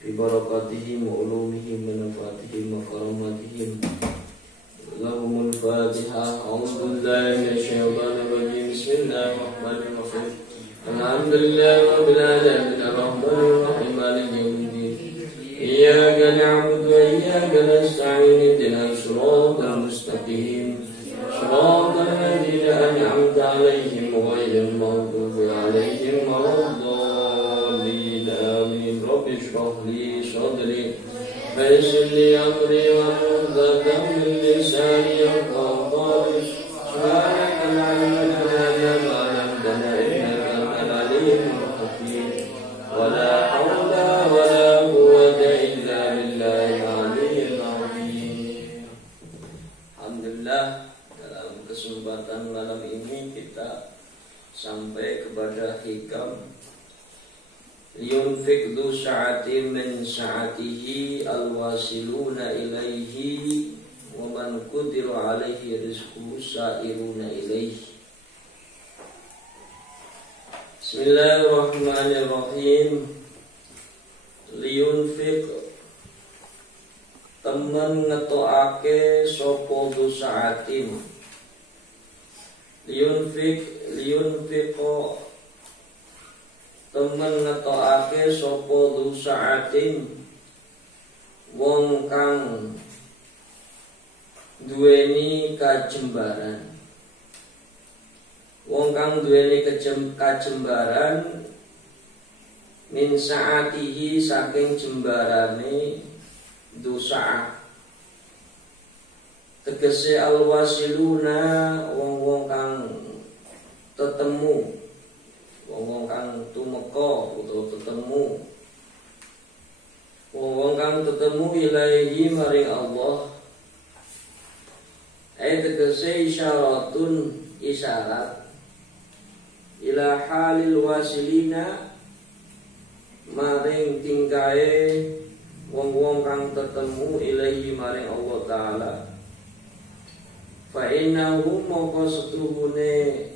ببركاتهم وعلومهم ونفعاتهم وكراماتهم لهم الفاتحة. أعوذ بالله من الشيطان الرجيم. بسم الله الرحمن الرحيم. الحمد لله رب العالمين الرحمن الرحيم مالك يوم الدين. إياك نعبد وإياك نستعين اهدنا الصراط المستقيم صراط الذين أنعمت عليهم غير المغضوب عليهم ولا الضالين آمين. رب اشرح لي صدري ويسر لي أمري واحلل عقدة من لساني يفقهوا قولي. سبحانك لا علم لنا إلا ما علمتنا إنك أنت العليم الحكيم. ولا حول ولا قوة إلا بالله العلي العظيم. Alhamdulillah, dalam kesempatan malam ini kita sampai kepada hikam liyunfik dzu sa'atin min sa'atihi alwasiluna ilaihi wa man qudira alaihi rizquhu sa'iruna ilaihi. Bismillahirrahmanirrahim. Liyunfik temen ngetokake sapa dzu sa'atin. Liyunfiqo temen ngetokake sapa dzu sa'atin wong kang duweni kajembaran. Wong kang duweni kajembaran min sa'atihi saking jembarane dzu sa'ah. Tegese alwasiluna wong-wong kang tetemu, wong-wong kang tumeka utawa tetemu, wong-wong kang tetemu ilaihi maring Allah. Tegese isyaratun isyarat ila halil wasilina maring tingkae wong-wong kang tetemu ilaihi maring Allah Ta'ala. Fa innahu moko setuhune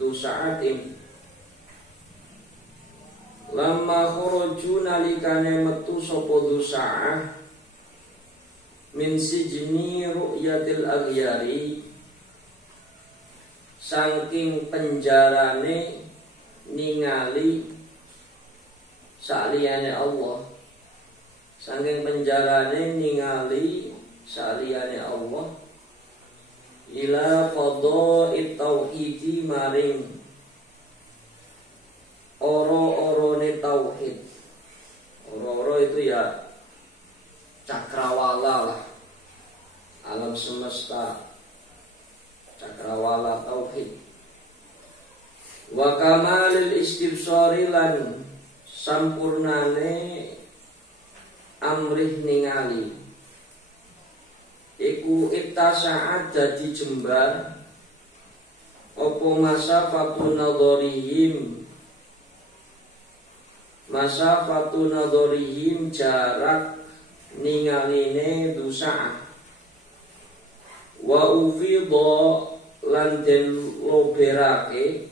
dzu sa'atin lamma kharaju nalikane metu sapa dzu sa'ah min sijni ru'yatil aghyari saking penjarane ningali saliyane Allah. Saking penjarane ningali saliyane Allah ila qada'it tauhidi maring oro-orone tauhid. Oro-oro itu ya cakrawala lah, alam semesta, cakrawala tauhid. Wa kamalil istibsari lan sampurnane amrih ningali iku ittasaat dadi jembar apa masafatu nadharihim jarak ningaline dzu sa'ah. Wa ufidha lan den loberake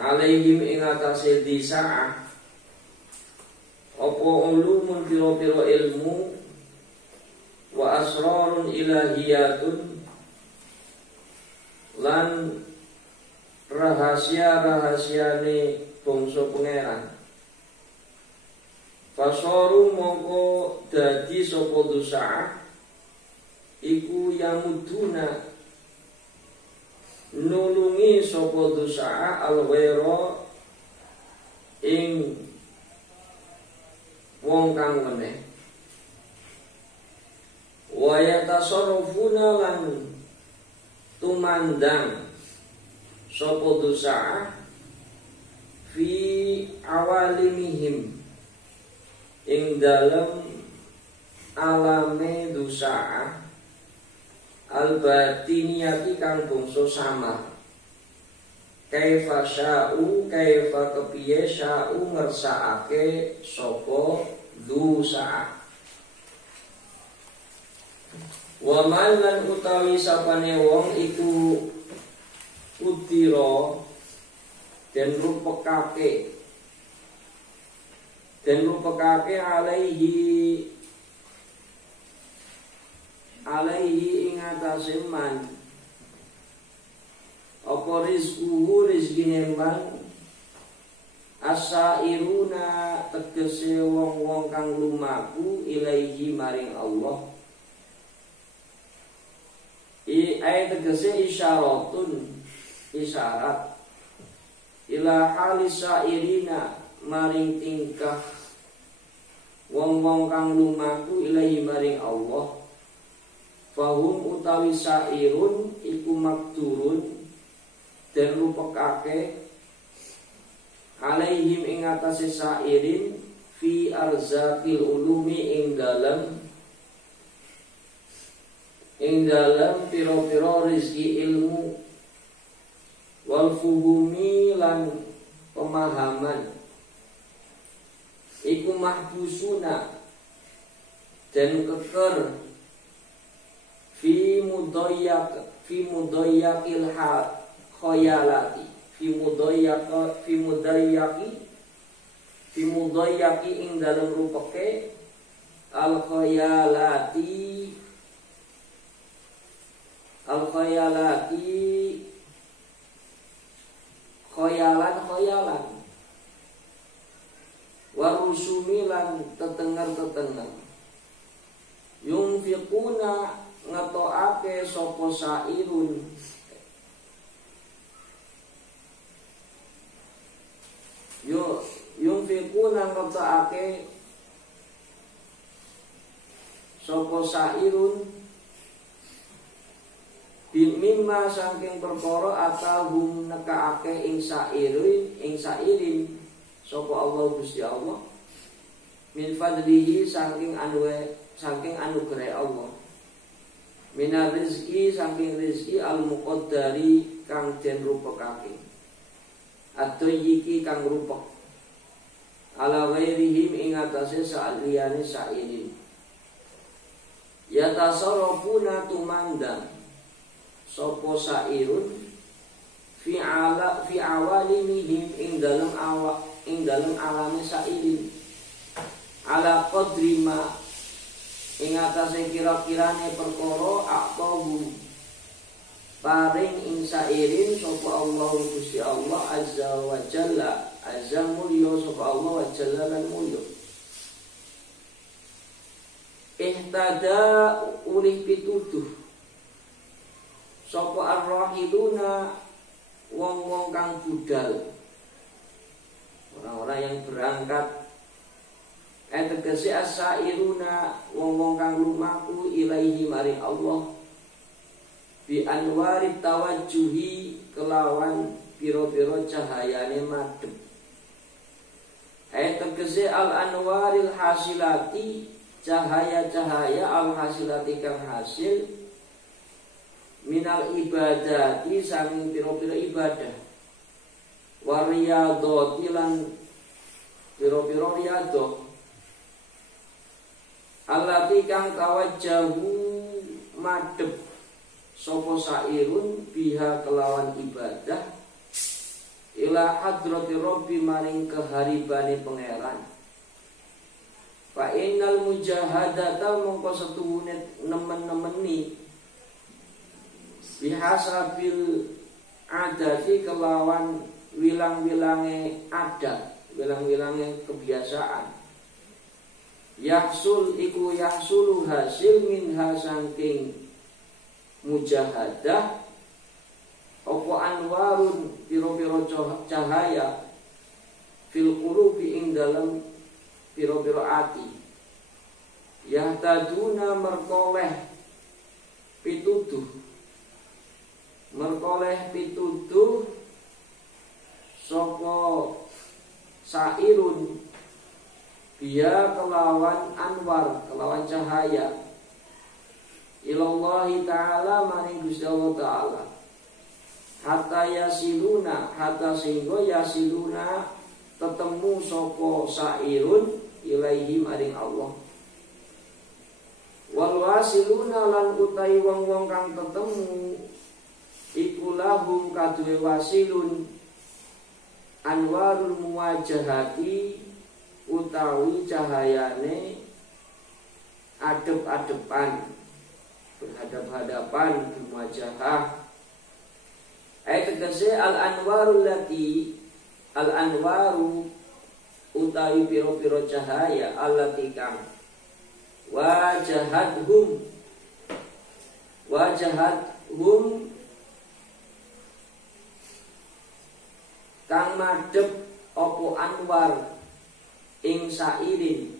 alaihim ing atase dzu sa'ah apa ulumun piro-piro ilmu wa asrarun ilahiyatun lan rahasia-rahasiane bangsa pangeran. Fasoru mongko dadi sapa dzu sa'ah iku yamuduna nulungi sapa dzu sa'ah alwaira ing wong kang meneh. Wa yatasarrafuna lan tumandang sapa dzu sa'ah fi awalimihim ing dalem alame dusaah al-batiniyati kang bangsa samar kaifa sya'u kaifa kepiye sya'u ngersakake sapa dusaah wa man lan utawi sapane wong iku utira den rupekake alaihi ing atase man apa rizquhu rizkine man asairuna tegese wong-wong kang lumaku ilaihi maring Allah tegese isyarat ila halisairina maring tingkah wong-wong kang lumaku ilaihi maring Allah fahum utawi sairun iku makturun dan rupekake alaihim ing atase sairin fi arzaqil ulumi ing dalam piro-piro rizki ilmu wal fuhumi lan pemahaman iku mahbusuna dan keker fi mudayyaqil khayalati fi mudayyaqi ing dalem rupeke al khayalati khayalan warusumi lan tetengar yunfiquna ngetokake sapa sairun yunfiquna ngetokake sapa sairun bimimma saking perkara atahum nekaake ing sairin sapa Allah Gusti Allah min fadlihi saking anugerah Allah minar rizki saking rizki al muqaddari kang den rupekake atau yiki kang rupek ala ghairihim ing atase saliyane sairin ya tasarrufuna tumandang sapa sairun fi awalimihim ing dalem alame sairin ala qadri ma ing atase kira-kirane perkara aqtahu paring ing sairin sapa Allah Gusti Allah azza wa jalla azza mulya sapa Allah wa jalla lan mulya ihtada ulih pituduh sapa ar-rahiluna wong-wong kang budal orang-orang yang berangkat tegese asairuna wong-wong kang lumaku ilaihi maring Allah bi anwarit tawajjuhi kelawan piro-piro cahayane madhep tegese al anwaril hasilati cahaya-cahaya al hasilati kang hasil minal ibadati saking piro-piro ibadah wariyadati lan piro-piro riyadah allati kang tawajjahu madhep sapa sairun biha kelawan ibadah ila hadrati rabbi maring keharibane pangeran fa innal mujahadata mongko setuhune nemen-nemeni bihasabil adati kelawan wilang-wilange adat wilang-wilange kebiasaan yahsul iku yahsulu hasil minha saking mujahadah apa anwarun piro-piro cahaya fil qulubi ing dalam piro-piro ati yahtaduna merkoleh pituduh saka sairun biya kelawan anwar, kelawan cahaya, ilallahi ta'ala maring Gusti Allah ta'ala, hatta yasiluna, hatta sehingga yasiluna ketemu sapa sairun ilaihi maring Allah. Wal wasiluna lan utai wong-wong kang ketemu iku lahum kaduwe wasilun anwarul muwajahati utawi cahayane adep-adepan, berhadap-hadapan, berwajah. Tegese al anwarul lati, al anwaru utawi piro-piro cahaya allati kang wajahadhum kang madhep opo anwar ing sairin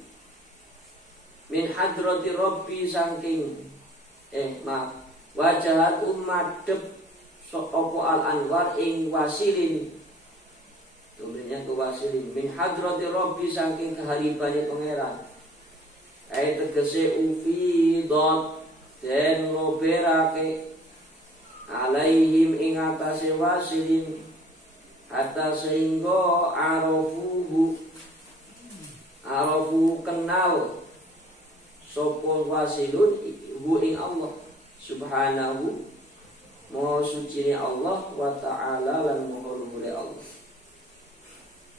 min hadrati rabbi saking wajahadhum madhep opo al anwar ing wasilin, tulisnya ke wasilin, min hadrati rabbi saking keharibane pangeran. Tegese ufidot den ngoberake alaihim ing atase wasilin hatta sehingga arafu kenal sapa wasilun hu ing Allah subhanahu maha suci Allah wa ta'ala lan maha luhur Allah.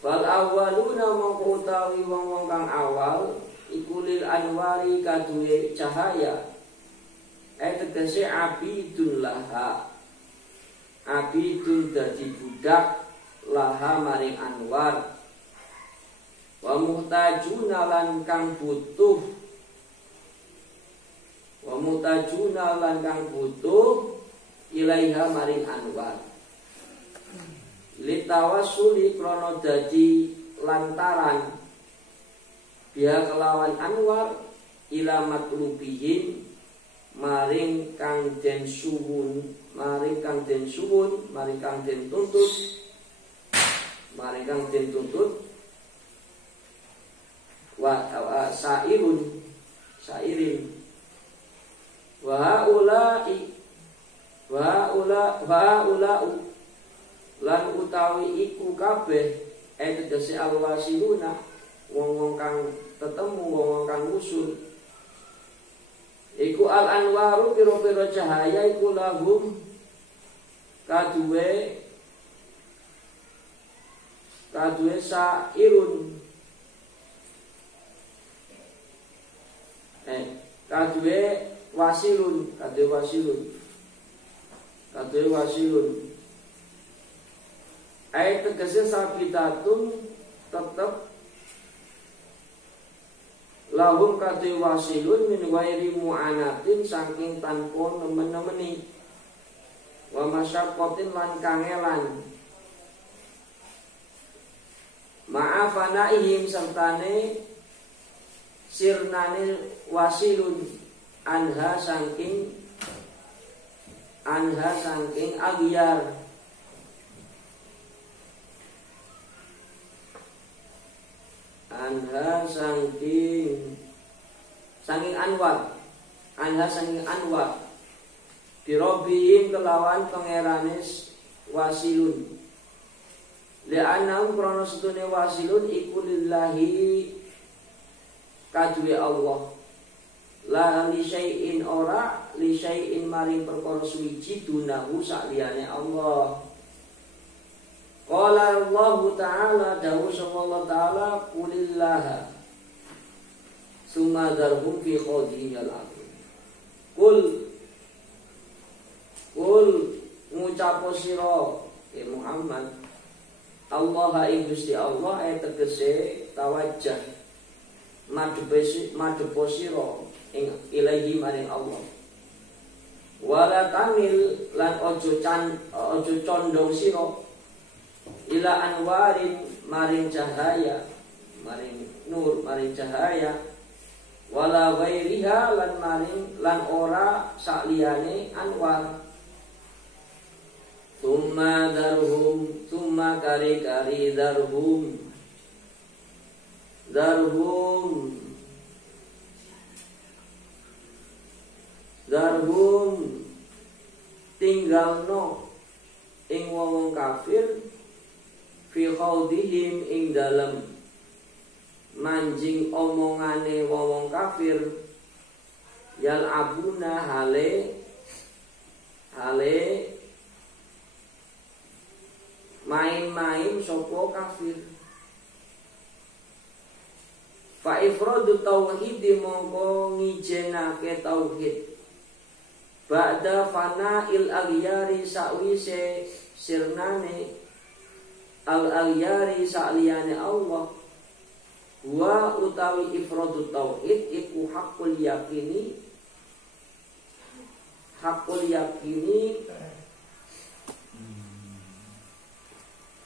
Fal awwaluna mongko utawi wong-wong kang awal iku lil anwari kaduwe cahaya. Tegese abidun laha, abidun dadi budak laha maring anwar. Wa muhtajuna lan kang butuh, wa muhtajuna lan kang butuh ilaiha maring anwar. Litawassuli krana dadi lantaran biha kelawan anwar ila matlubihim maring kang den suwun, maring kang den suwun, maring kang den tuntut, maring kang den tuntut wa sairin wa ulai lan utawi iku kabeh tegese alwasiluna wong-wong kang ketemu, wong-wong kang usul iku al anwaru piro-piro cahaya iku lahum kaduwe sairun kaduwe wasilun tegese sabitatun tetep lahum kaduwe wasilun min wairi mu'anatin saking tanpa nemen-nemeni wa masyaqqatin lan kangelan ma'afanaihim sertane sirnane wasilun anha saking aghyar anha saking anwar birobihim kelawan pangeranis wasilun li'annahum krana setune wasilun iku lillahi kaduwe Allah la li syai'in ora li syai'in maring perkara suwiji dunahu sakliyane Allah. Qala Allah Ta'ala dawuh sallallahu ta'ala qulillaha summa darhum fi khawdihim yal'abun. Kul ngucapo sira Muhammad Allah ing Gusti Allah tegese tawajjah madhepo sira ing ilahi maring Allah. Wala tamil lan ojo condong sira ila anwarin maring cahaya, maring nur, maring cahaya, wala wairiha lan ora sakliyane anwar. Tumma kari darhum darhum tinggalno ing wong kafir fi khawdihim ing dalem manjing omongane wong kafir yal abuna hale main-main sopo kafir. Fa ifradu tauhid mongko ngijenake tauhid ba'da fana'il aghyari sa'wise sirnane al-aghyari sa'liyane Allah wa utawi ifradu tauhid iku hakul yakini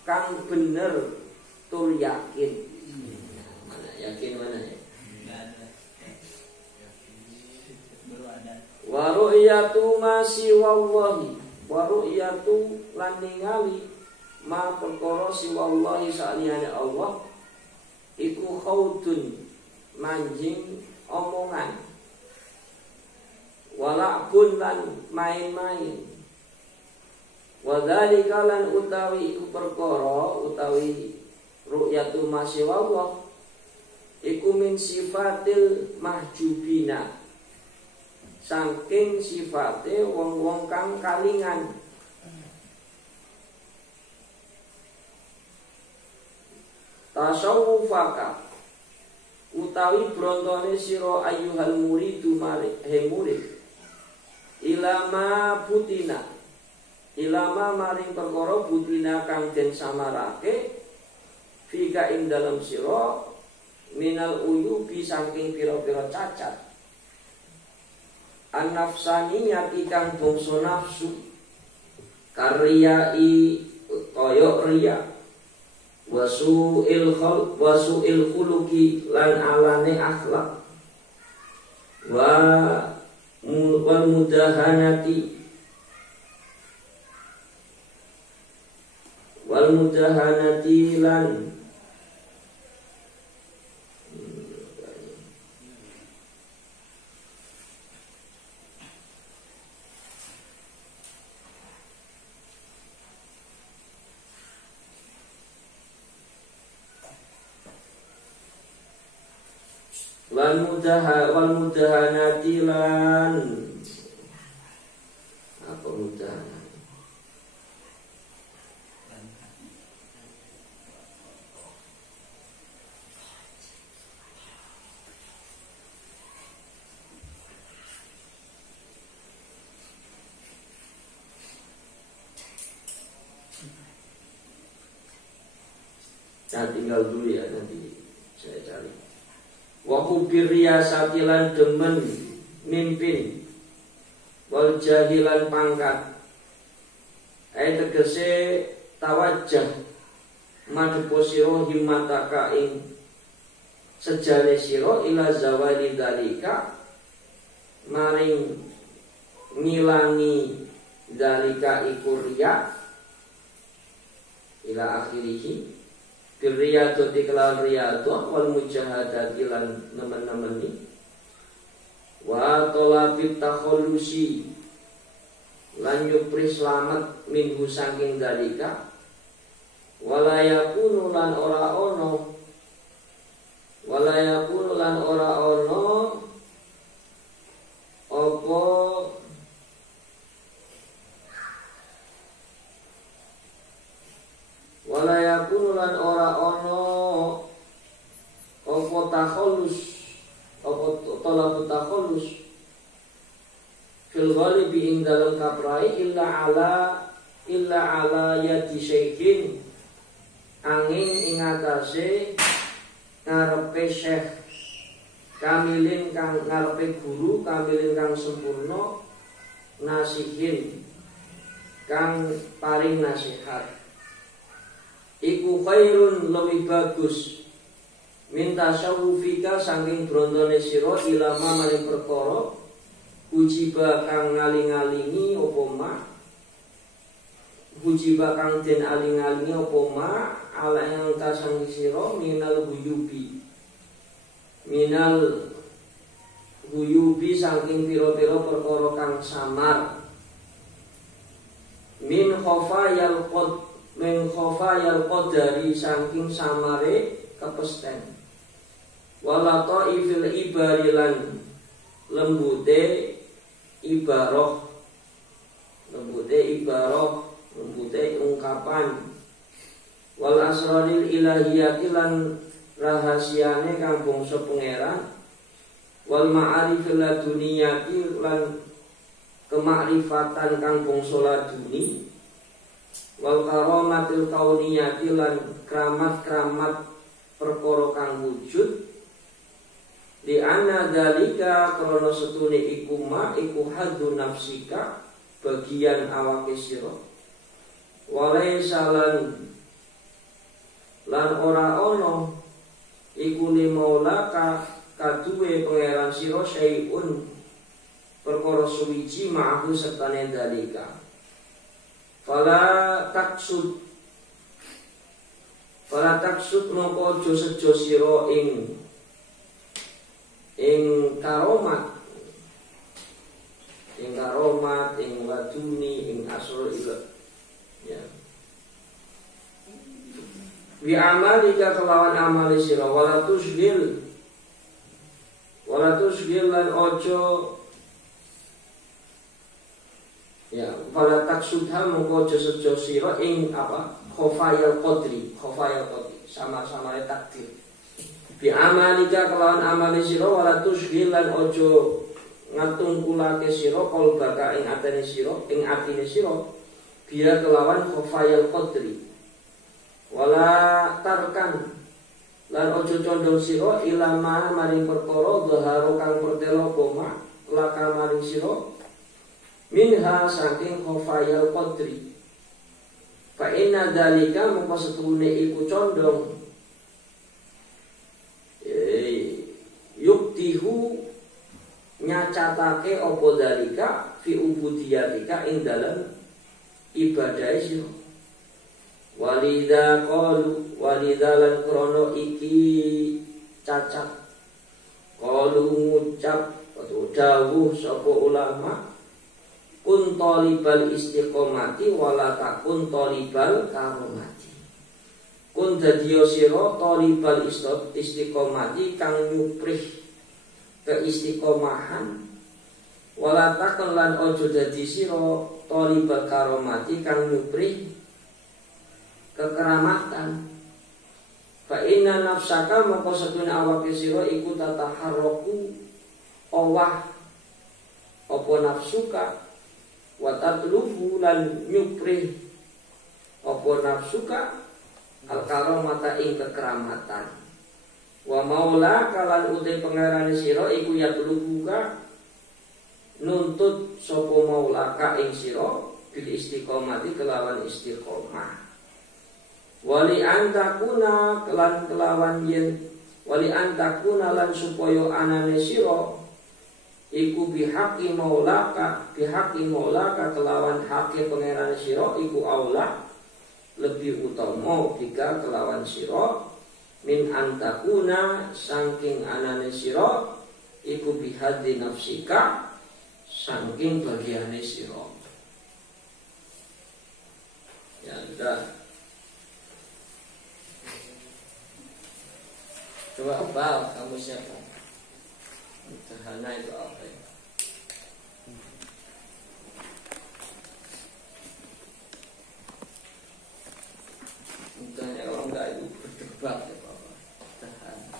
kang bener tur yakin. Mana yakin mana ya? Wa ru'yatu ma siwallahi wa ru'yatu lan ningali ma perkara siwallahi saliyane Allah iku khaudun manjing omongan walakun lan main-main wadhalika lan utawi iku perkara utawi ru'yatu ma siwallah iku min sifatil mahjubina saking sifate wong-wong kang kalingan. Tasawufaka utawi brontone sira ayyuhal muridu he murid ilama maring perkara butina kang den samarake fika ing dalam sira minal uyubi saking pira-pira cacat an-nafsani nyati kang bangsa nafsu karyai koyok riya wasu'il khuluqi lan alane akhlak wal mudahanati lan wal mudahanati lan apa mudahanati nah tinggal dulu ya, nanti saya cari. Wa hubir riyasatilan demen mimpin wal jahilan pangkat tegese tawajjah madhepo sira himmataka ing sejane sira ila zawali dalika maring ngilangi dalika iku riya ila akhirih birriyadati kelawan riyadhah wal mujahadati lan nemen-nemeni wa talabit takhallusi lan nyupri slamet minhu saking dalika wala yakunu lan ora ono apa wala yakunu lan ora ono apa takhallus apa talabut takhallus fil ghalibi ing dalam kaprai illa ala yadi syekhin angin ing atase ngarepe syekh kamilin kang ngarepe guru kamilin kang sempurna nasihin kang paring nasihat iku khairun lebih bagus minta syawufika saking brondone sira ilama maring perkara ujiba kang ngaling-alingi apa ma ujiba kang den aling-alingi apa ma ala yang tasang sira minal huyubi minal huyubi saking pira-pira perkara kang samar, min khafayal qadari saking samare kepesten, wala ta'ifil ibarilan lembute ibaroh, lembute ungkapan, wal asraril ilahiyati lan rahasiane kang bangsa pangeran, wal ma'arifil laduniyati lan kemakrifatan kang bangsa laduni, wal karamatil kauniyati lan kramat-kramat perkara kang wujud, di anna dalika krana setune iku iku haddu nafsika bagian awake sira, walaysa lan ora ana iku li maulaka kaduwe pangeran sira syai'un perkara suwiji ma'ahu sertane dalika. Fala taksud mongko aja sejo sira ing karomat, ing laduni, ing asrul ilah, ya. Bi amalika kelawan amali sira, wala tusghil lan ojo, ya, wala taksudha mongko aja sejo sira ing apa khofayal qadri sama-sama takdir. Bi amalika kelawan amali sira, wala tusghil lan ojo ngatungkulake sira qalbaka ing atine sira biya kelawan khofayal qadri, wala tarkan lan ojo condong sira ilama maring perkara dhaharo kang pertelo koma laka maring sira minha saking khofayal qadri. Fa inna dalika mongko setune iku condong yuktihu nyacatake apa dalika fi ubudiyatika ing dalam ibadah sira. Walida lan krono iki cacat qalu ngucap atau dawuh sapa ulama, kun talibal istiqomati wala takun talibal karomati. Kun dadiya sira talibal istiqomati kang nyuprih keistiqomahan, wala takun lan ojo dadi sira talibal karomati kang nyuprih kekeramatan. Fa inna nafsaka moko setune awake sira iku tataharraku owah apa nafsuka, wa tatlubu lan nyuprih apa nafsuka al-karamata ing kekeramatan. Wa maula kalan uti pangerane sira iku yatlubuka nuntut sapa maulaka ing sira bil istiqomati kelawan istiqomah. Wali antakuna kelawan yen wali antakuna lan supaya anane sira iku bihaqi maulaka kelawan hake pangeran sira iku aula lebih utama bika kelawan sira min antakuna saking anane sira iku bihaddi nafsika saking bagiane sira. Ya sudah. Coba apa kamu siapa? Tahana itu apa ya? Bukannya orang enggak itu berdebat ya Bapak. Tahana.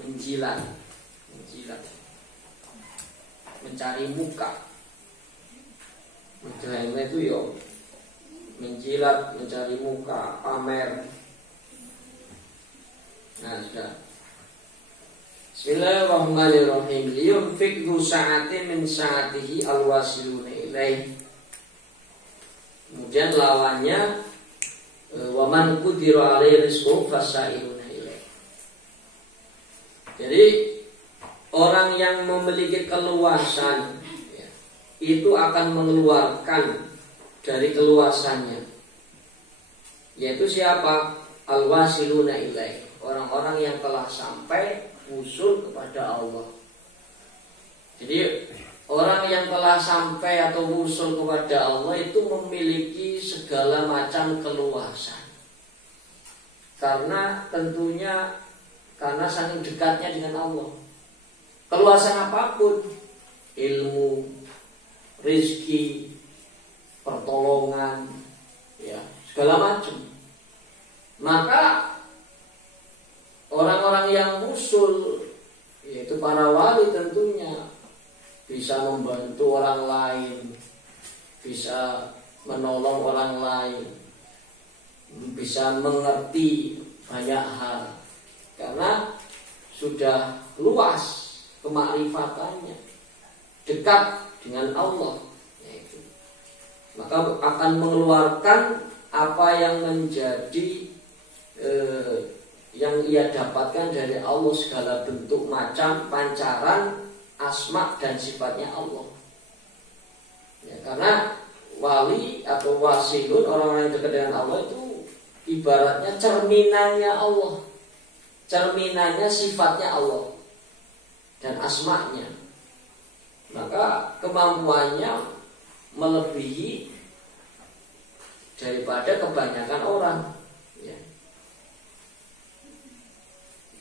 Menjilat, mencari muka. Menjilat itu yo menjilat, mencari muka, pamer. Nah sudah. Bismillahirrahmanirrahim. Yunfiq du sa'atin min sa'atihi al-wasiluna ilaih. Kemudian lawannya wa man qudira alaihi rizquhu fasailuna ilaih. Jadi orang yang memiliki keluasan ya, itu akan mengeluarkan dari keluasannya. Yaitu siapa? Al-wasiluna ilaih. Orang-orang yang telah sampai usul kepada Allah. Jadi orang yang telah sampai atau usul kepada Allah itu memiliki segala macam keluasan. Karena tentunya karena saking dekatnya dengan Allah. Keluasan apapun, ilmu, rizki, pertolongan, ya segala macam. Maka orang-orang yang usul, yaitu para wali tentunya bisa membantu orang lain, bisa menolong orang lain, bisa mengerti banyak hal, karena sudah luas kemakrifatannya, dekat dengan Allah, yaitu. Maka akan mengeluarkan apa yang menjadi yang ia dapatkan dari Allah, segala bentuk macam pancaran asma dan sifatnya Allah. Ya, karena wali atau wasilun, orang-orang yang dekat dengan Allah itu ibaratnya cerminannya Allah, cerminannya sifatnya Allah dan asma'nya. Maka kemampuannya melebihi daripada kebanyakan orang. Ya.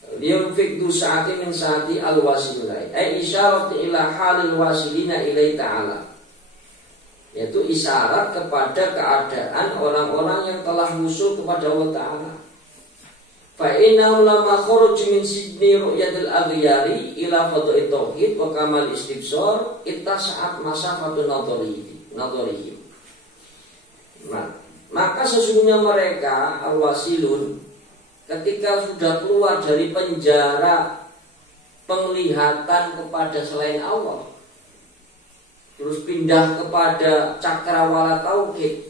Liyunfiq du sa'ati min sa'ati al-wasilai, ay isyarat ila halil wasilina ilai ta'ala, yaitu isyarat kepada keadaan orang-orang yang telah musuh kepada Allah Ta'ala. Fa inna ulama khuruj min sidni ru'yatil aghyari ila fadhil tauhid wa kamal istibsar ittasa'at masafatun nadharihim. Maka sesungguhnya mereka al-wasilun ketika sudah keluar dari penjara penglihatan kepada selain Allah, terus pindah kepada cakrawala tauhid,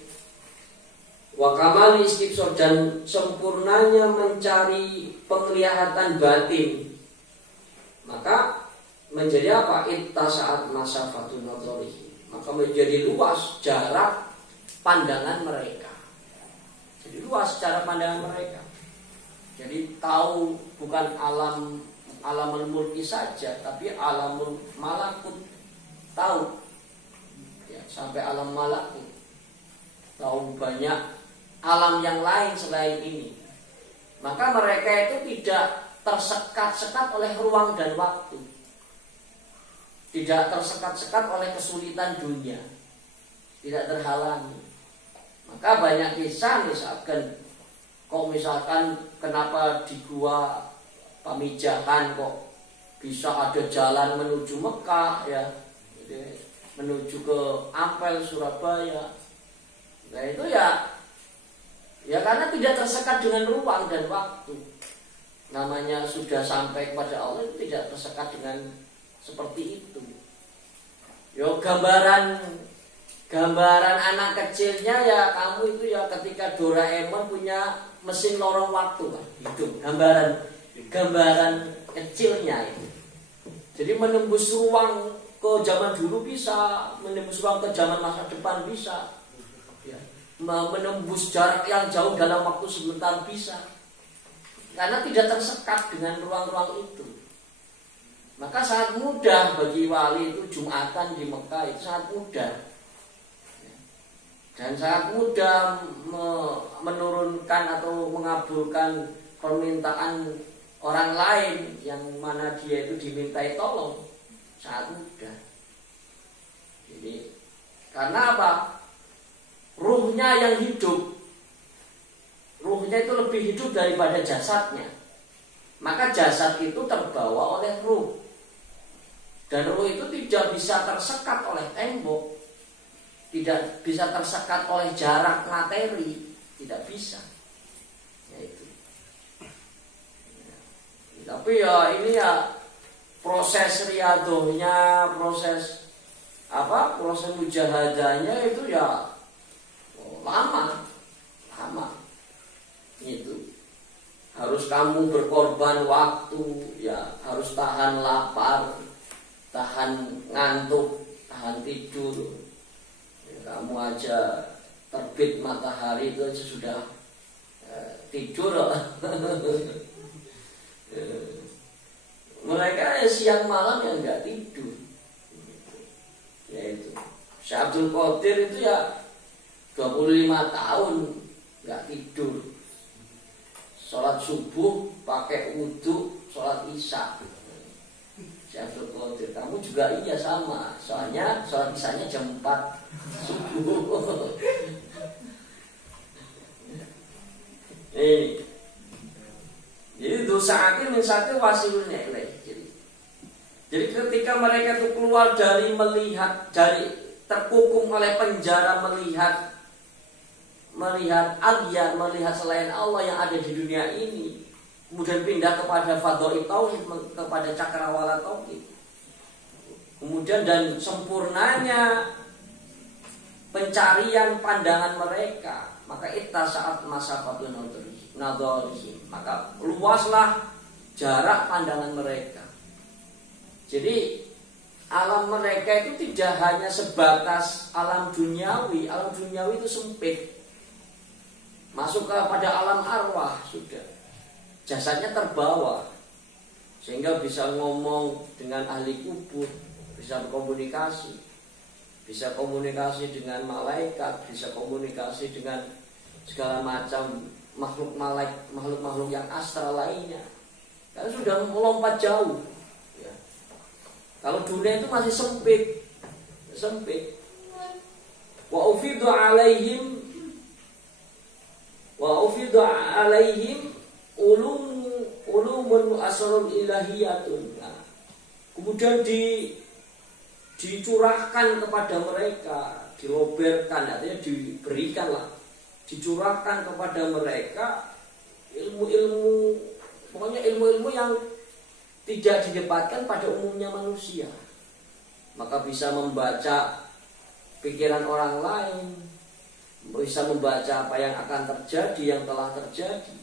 wa kamali istibsar, dan sempurnanya mencari penglihatan batin, maka menjadi apa? Ittasa'at masafatun nadharihi, maka menjadi luas jarak pandangan mereka. Jadi luas jarak pandangan mereka. Jadi tahu bukan alamul mulki saja, tapi alamul malakut tahu. Ya, sampai alam malakut. Tahu banyak alam yang lain selain ini. Maka mereka itu tidak tersekat-sekat oleh ruang dan waktu. Tidak tersekat-sekat oleh kesulitan dunia. Tidak terhalangi. Maka banyak kisah misalkan kenapa di gua Pamijahan kok bisa ada jalan menuju Mekah, ya, menuju ke Ampel, Surabaya. Nah itu ya karena tidak tersekat dengan ruang dan waktu. Namanya sudah sampai kepada Allah itu tidak tersekat dengan seperti itu. Yo gambaran anak kecilnya ya kamu itu ya ketika Doraemon punya mesin lorong waktu kan, itu gambaran kecilnya itu. Jadi menembus ruang ke zaman dulu bisa, menembus ruang ke zaman masa depan bisa, ya. Menembus jarak yang jauh dalam waktu sebentar bisa, karena tidak tersekat dengan ruang-ruang itu. Maka sangat mudah bagi wali itu Jumatan di Mekah, itu sangat mudah. Dan sangat mudah menurunkan atau mengabulkan permintaan orang lain yang mana dia itu dimintai tolong, sangat mudah. Jadi karena apa? Ruhnya yang hidup, ruhnya itu lebih hidup daripada jasadnya. Maka jasad itu terbawa oleh ruh, dan ruh itu tidak bisa tersekat oleh tembok, tidak bisa tersekat oleh jarak materi, tidak bisa. Ya itu. Ya. Tapi ya ini ya proses riadohnya, proses mujahadahnya itu ya lama itu. Harus kamu berkorban waktu, ya harus tahan lapar, tahan ngantuk, tahan tidur. Ya, kamu aja terbit matahari itu aja sudah tidur. Mereka siang malam yang nggak tidur. Ya itu. Syekh Abdul Qadir itu ya 25 tahun nggak tidur. Sholat subuh pakai wudhu, sholat isya. Syekh Abdul Qadir, kamu juga iya sama. Soalnya sholat isyanya jam 4 subuh. Jadi dosa akhir min satu wasilun ilaih. Jadi ketika mereka itu keluar dari terkukung oleh penjara melihat agyar, melihat selain Allah yang ada di dunia ini, kemudian pindah kepada fadha'il tauhid, kepada cakrawala tauhid, kemudian dan sempurnanya pencarian pandangan mereka, maka saat masa fatun nadharihim, maka luaslah jarak pandangan mereka. Jadi alam mereka itu tidak hanya sebatas alam duniawi. Alam duniawi itu sempit. Masuk kepada alam arwah sudah. Jasadnya terbawa. Sehingga bisa ngomong dengan ahli kubur, bisa berkomunikasi. Bisa komunikasi dengan malaikat, bisa komunikasi dengan segala macam makhluk-makhluk yang astral lainnya. Karena sudah melompat jauh. Ya. Kalau dunia itu masih sempit. Wa ufidu alaihim ulumun asrarul ilahiyatun. Nah, kemudian dicurahkan kepada mereka, diloberkan, artinya diberikanlah, dicurahkan kepada mereka ilmu-ilmu, pokoknya ilmu-ilmu yang tidak didapatkan pada umumnya manusia. Maka bisa membaca pikiran orang lain, bisa membaca apa yang akan terjadi, yang telah terjadi.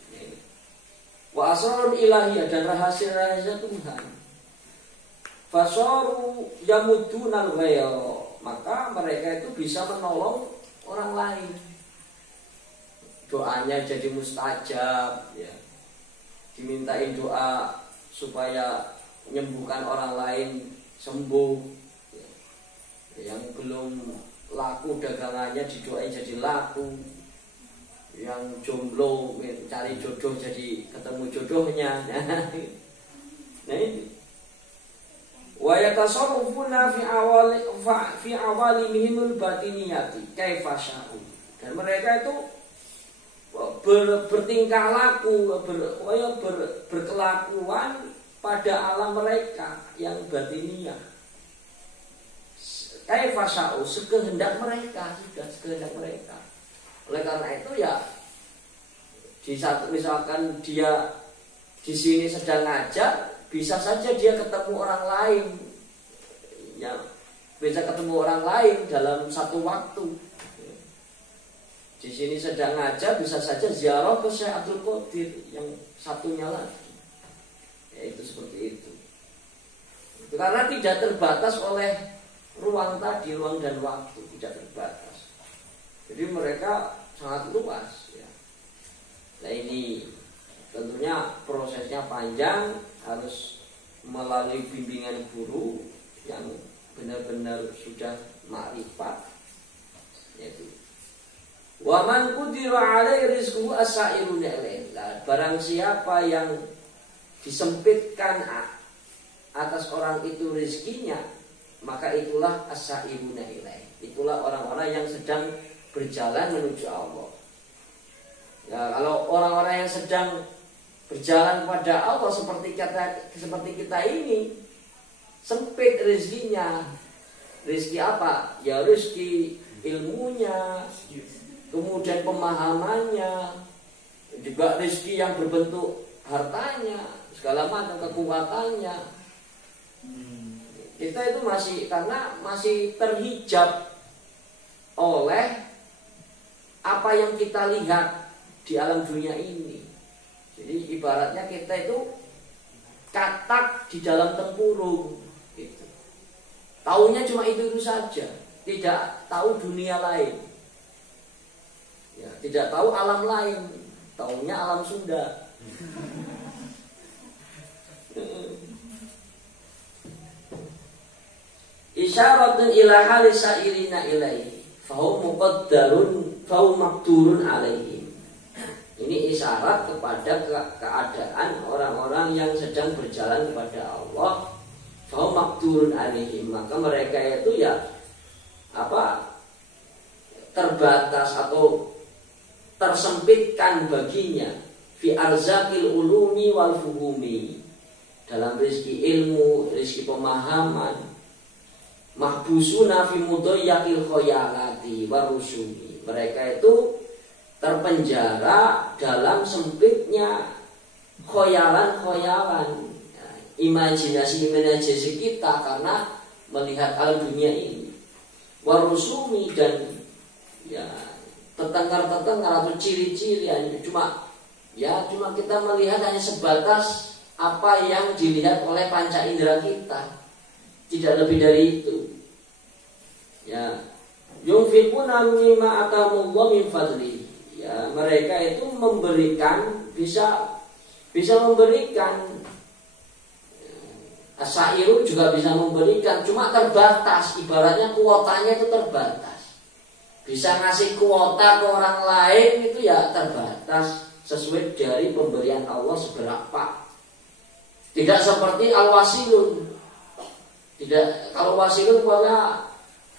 Wa asrarul ilahiyah, dan rahasia-rahasia Tuhan. Fasaru yamudunal ghayra, maka mereka itu bisa menolong orang lain. Doanya jadi mustajab, ya. Dimintain doa supaya menyembuhkan orang lain sembuh, ya. Yang belum laku dagangannya didoain jadi laku, yang jomblo cari jodoh jadi ketemu jodohnya. Nah ini wa yatasarrufuna fi awalimihimul batiniyati kaifa sya'u, dan mereka itu bertingkah laku, berkelakuan pada alam mereka yang batiniyah. Kaifa sya'u, sekehendak mereka, sudah sekehendak mereka. Oleh karena itu ya, misalkan dia di sini sedang ngajar, bisa saja dia ketemu orang lain, ya, bisa ketemu orang lain dalam satu waktu. Di sini sedang ngajar, bisa saja ziarah ke Syekh Abdul Qadir yang satunya lagi. Ya, itu seperti itu. Karena tidak terbatas oleh ruang tadi, ruang dan waktu tidak terbatas. Jadi mereka sangat luas, ya. Nah ini tentunya prosesnya panjang, harus melalui bimbingan guru yang benar-benar sudah makrifat, yaitu wa man qudira alaihi rizquhu as-sa'irun ilaih. Barang siapa yang disempitkan atas orang itu rezekinya, maka itulah as-sa'irun ilaih. Itulah orang-orang yang sedang berjalan menuju Allah. Ya, kalau orang-orang yang sedang berjalan kepada Allah seperti kita ini, sempit rezekinya. Rezeki apa? Ya rezeki ilmunya, kemudian pemahamannya, juga rezeki yang berbentuk hartanya, segala macam kekuatannya. Kita itu masih terhijab oleh apa yang kita lihat di alam dunia ini. Jadi ibaratnya kita itu katak di dalam tempurung gitu. Taunya cuma itu saja, tidak tahu dunia lain. Ya, tidak tahu alam lain, taunya alam Sunda. Isyaratun ila halis sa'irina ilaihi fahum muqaddarun fahum maqdurun alaihim. Ini isyarat kepada keadaan orang-orang yang sedang berjalan kepada Allah, fahum maqdurun alaihim, maka mereka itu ya terbatas atau tersempitkan baginya fi arzakil ulumi wal fuhumi, dalam rezeki ilmu, rezeki pemahaman, mahbusuna fi mudayyaqil khayalati warusumi. Mereka itu terpenjara dalam sempitnya khoyalan-khoyalan, imajinasi kita karena melihat alam dunia ini, warusumi, dan ya tetengar-tetengar atau ciri-ciri cuma kita melihat hanya sebatas apa yang dilihat oleh panca indera kita, tidak lebih dari itu. Ya, yunfiquna mimma atamullah min fadli. Ya, mereka itu memberikan, bisa memberikan. Asairun juga bisa memberikan, cuma terbatas, ibaratnya kuotanya itu terbatas. Bisa ngasih kuota ke orang lain itu ya terbatas, sesuai dari pemberian Allah seberapa. Tidak seperti al-wasilun. Tidak, kalau wasilun pokoknya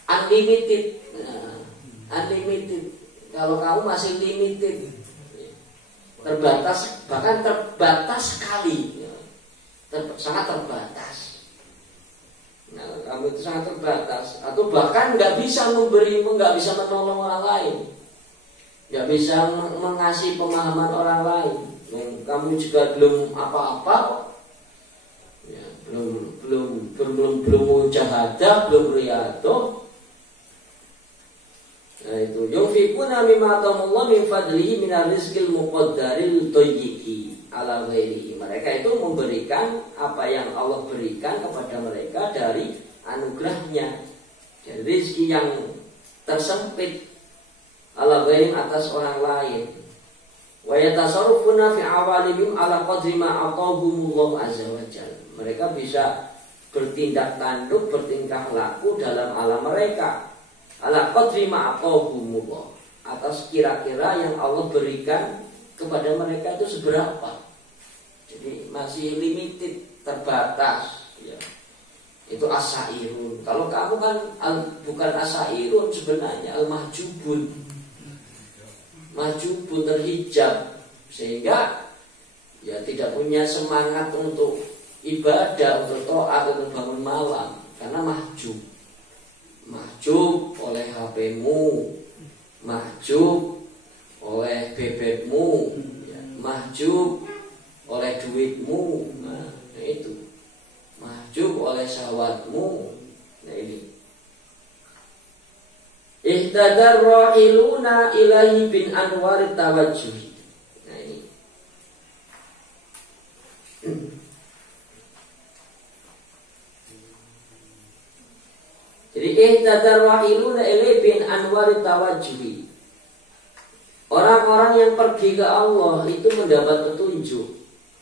unlimited. Unlimited. Kalau kamu masih limited, terbatas, bahkan terbatas sekali, sangat terbatas. Nah, kamu itu sangat terbatas, atau bahkan nggak bisa memberimu, nggak bisa menolong orang lain, nggak bisa mengasih pemahaman orang lain. Kamu juga belum apa-apa, ya, belum mujahadah, belum riyadhah. Nah itu yunfiquna mimma atamullah min fadlihi minar rizqil muqaddaril thayyiqi ala ghairihi. Mereka itu memberikan apa yang Allah berikan kepada mereka dari anugerahnya, dari rezeki yang tersempit, ala ghairihim, atas orang lain. Wa yatasarrufuna fi awalihim ala qadri ma atahumullah azza wa jalla. Mereka bisa bertindak tanduk, bertingkah laku dalam alam mereka ala qadri ma atahumullah, atas kira-kira yang Allah berikan kepada mereka itu seberapa. Jadi masih limited, terbatas ya. Itu asairun. Kalau kamu kan bukan asairun, sebenarnya al-mahjubun, mahjubun, terhijab, sehingga ya tidak punya semangat untuk ibadah, untuk taat, untuk bangun malam, karena mahjub oleh HP-mu, mahjub oleh bebekmu, ya, mahjub oleh duitmu, nah itu mahjub oleh syahwatmu. Nah ini ihtadar rahiluna ilahi bin anwarit tawajjuh. Nah ini jadi ihtadar rahiluna ilahi bin anwarit tawajjuh. Orang-orang yang pergi ke Allah itu mendapat petunjuk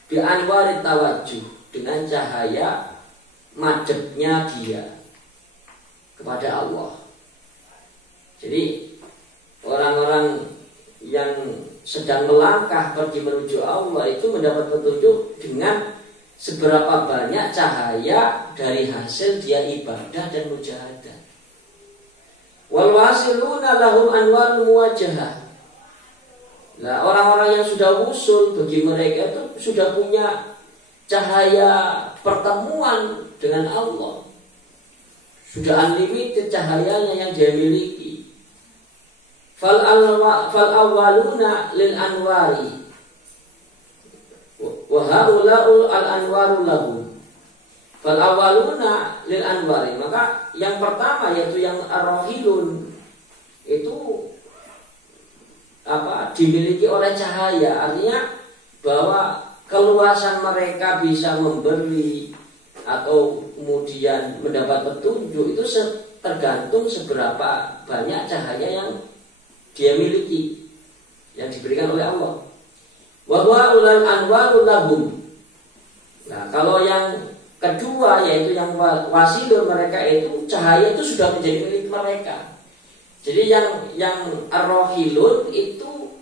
bi anwarit tawajjuh, dengan cahaya madepnya dia kepada Allah. Jadi orang-orang yang sedang melangkah pergi menuju Allah itu mendapat petunjuk dengan seberapa banyak cahaya dari hasil dia ibadah dan mujahadah. Wal wasiluna lahum anwarul muwajjahah. Nah, orang-orang yang sudah usul, bagi mereka itu sudah punya cahaya pertemuan dengan Allah, sudah unlimited cahayanya yang dia miliki. Fal awwaluna lil anwari wa haula'ul al anwaru lahum. Fal awaluna lil anwari, maka yang pertama yaitu yang ar-rahilun itu dimiliki oleh cahaya, artinya bahwa keluasan mereka bisa memberi atau kemudian mendapat petunjuk itu tergantung seberapa banyak cahaya yang dia miliki, yang diberikan oleh Allah. Wa huwa ulal anwarul lahum. Nah, kalau yang kedua yaitu yang wasilun, mereka itu cahaya itu sudah menjadi milik mereka. Jadi yang ar-rohilun itu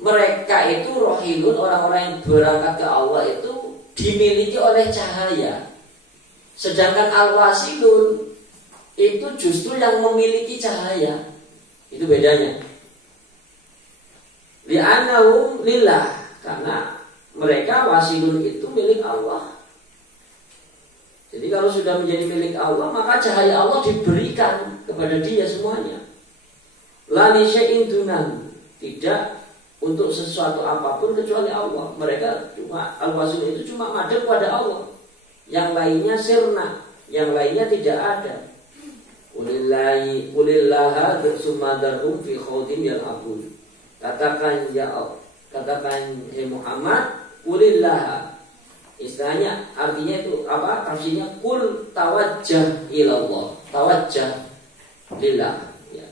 mereka itu rohilun, orang-orang yang berangkat ke Allah itu dimiliki oleh cahaya. Sedangkan al-wasilun itu justru yang memiliki cahaya. Itu bedanya. Li'annahum lillah, karena mereka wasilun itu milik Allah. Jadi kalau sudah menjadi milik Allah, maka cahaya Allah diberikan kepada dia semuanya. La li syai'in dunan, tidak untuk sesuatu apapun kecuali Allah. Mereka cuma al-wasilun itu cuma madhep pada Allah. Yang lainnya sirna, yang lainnya tidak ada. Ulillaha sumadarhum fi khawdim yal'abun. Katakan ya Allah, katakan ya Muhammad, ulillaha. Istilahnya artinya itu apa? Tafsirnya kul tawajjah ilallah, tawajjah lillah. Ya.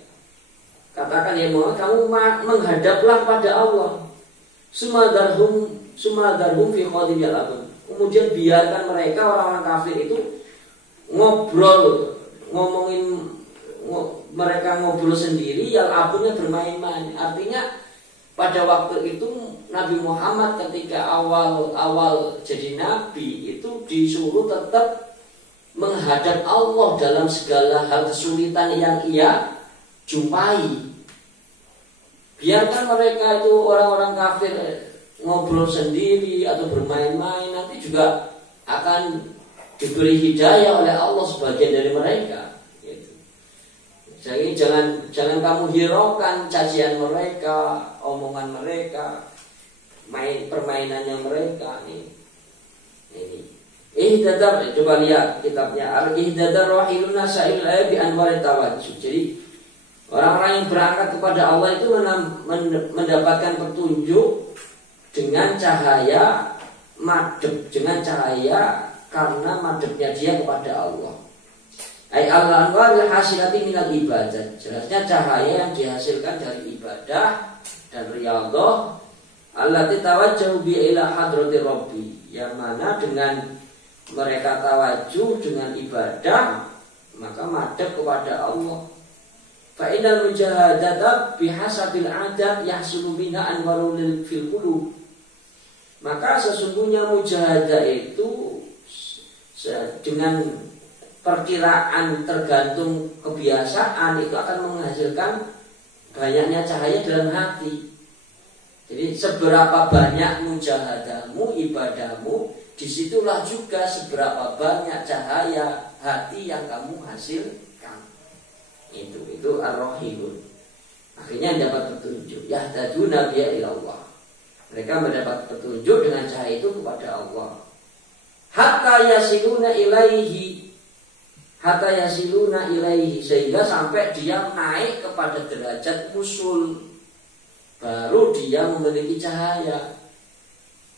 Katakan ya Muhammad, kamu menghadaplah pada Allah. Sumadarhum fi khawdim yal'abun. Kemudian biarkan mereka orang-orang kafir itu mereka ngobrol sendiri, yang abunya bermain-main. Artinya pada waktu itu Nabi Muhammad ketika awal jadi nabi itu disuruh tetap menghadap Allah dalam segala hal kesulitan yang ia jumpai. Biarkan mereka itu orang-orang kafir ngobrol sendiri atau bermain-main, nanti juga akan diberi hidayah oleh Allah sebagian dari mereka. Gitu. Jadi jangan kamu hiraukan cacian mereka, omongan mereka, permainannya mereka. Ini. Ihdadar, coba lihat kitabnya. Al-Ihdadar Rahiluna Sa'il bi Anwar Tawajjuh. Jadi orang-orang yang berangkat kepada Allah itu mendapatkan petunjuk dengan cahaya madhep, dengan cahaya karena madhepnya dia kepada Allah. Ai al-anwar hasilati minal ibadah. Jelasnya cahaya yang dihasilkan dari ibadah dan riyadhah allati tawajjahu bi ila hadratir rabbi, yang mana dengan mereka tawajuh dengan ibadah maka madhep kepada Allah. Fa inal mujahadata bihasabil adat yahsulu minha anwarul fil qulub. Maka sesungguhnya mujahadah itu dengan perkiraan tergantung kebiasaan itu akan menghasilkan banyaknya cahaya dalam hati. Jadi seberapa banyak mujahadahmu, ibadahmu, disitulah juga seberapa banyak cahaya hati yang kamu hasilkan. Itu ar-rahilun. Akhirnya dapat petunjuk. Yahtaduna biya ilallah. Mereka mendapat petunjuk dengan cahaya itu kepada Allah. Hatta yasiluna ilaihi, sehingga sampai dia naik kepada derajat usul, baru dia memiliki cahaya.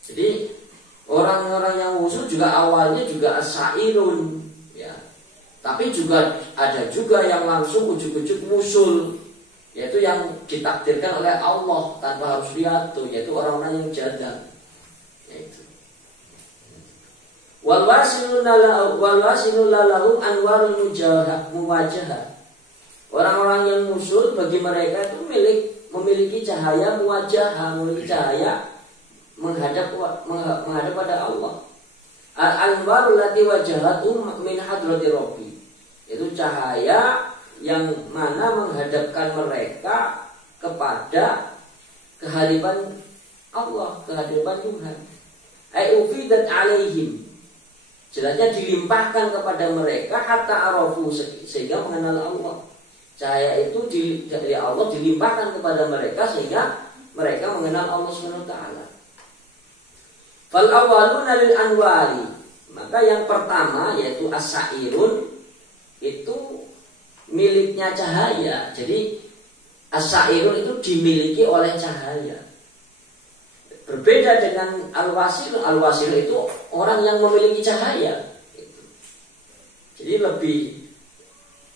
Jadi orang-orang yang usul juga awalnya juga as-sa'ilun, ya. Tapi juga ada juga yang langsung ujuk-ujuk usul, yaitu yang ditakdirkan oleh Allah tanpa harus riyadhah, yaitu orang-orang yang jadal. Yaitu wal wasiluna lahum anwarul muwajahah. Orang-orang yang usul bagi mereka itu memiliki cahaya muwajahah, memiliki cahaya menghadap pada Allah. Al-anwarul lati wajahatu min hadratir rabbi. Itu cahaya yang mana menghadapkan mereka kepada kehadiran Allah, kehadiran Tuhan. Ai ufidat alaihim. Jelasnya dilimpahkan kepada mereka hatta arafu, sehingga mengenal Allah. Cahaya itu dari Allah dilimpahkan kepada mereka sehingga mereka mengenal Allah Subhanahu wa taala. Fal awwaluna lil anwari, Maka yang pertama yaitu as-sa'irun itu miliknya cahaya. Jadi as-sa'irun itu dimiliki oleh cahaya. Berbeda dengan al-wasilun. Al-wasilun itu orang yang memiliki cahaya. Jadi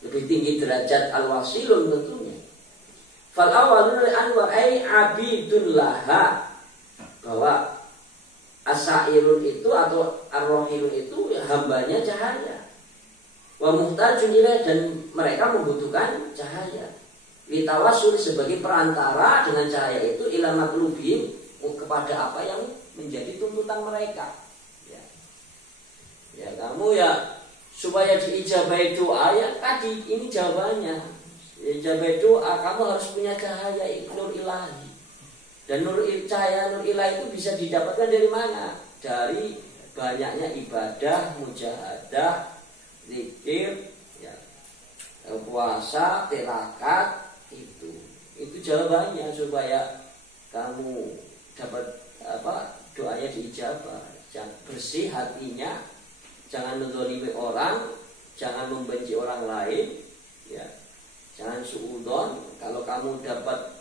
lebih tinggi derajat al-wasilun tentunya. Fal awalun anwar ay abidun laha, bahwa as-sa'irun itu atau ar-rohilun itu ya hambanya cahaya. Wa muhtajun ilaih, dan mereka membutuhkan cahaya. Litawassul, sebagai perantara dengan cahaya itu ila matlubihim, kepada apa yang menjadi tuntutan mereka. Ya kamu ya supaya diijabahi doa, ya tadi ini jawabannya. Ijabahi doa kamu harus punya cahaya nur ilahi. Dan cahaya nur ilahi itu bisa didapatkan dari mana? Dari banyaknya ibadah, mujahadah, zikir, ya, puasa, tirakat, itu jawabannya supaya kamu dapat doanya diijabah. Jangan bersih hatinya, jangan menzalimi orang, jangan membenci orang lain, ya. Jangan suudzon. Kalau kamu dapat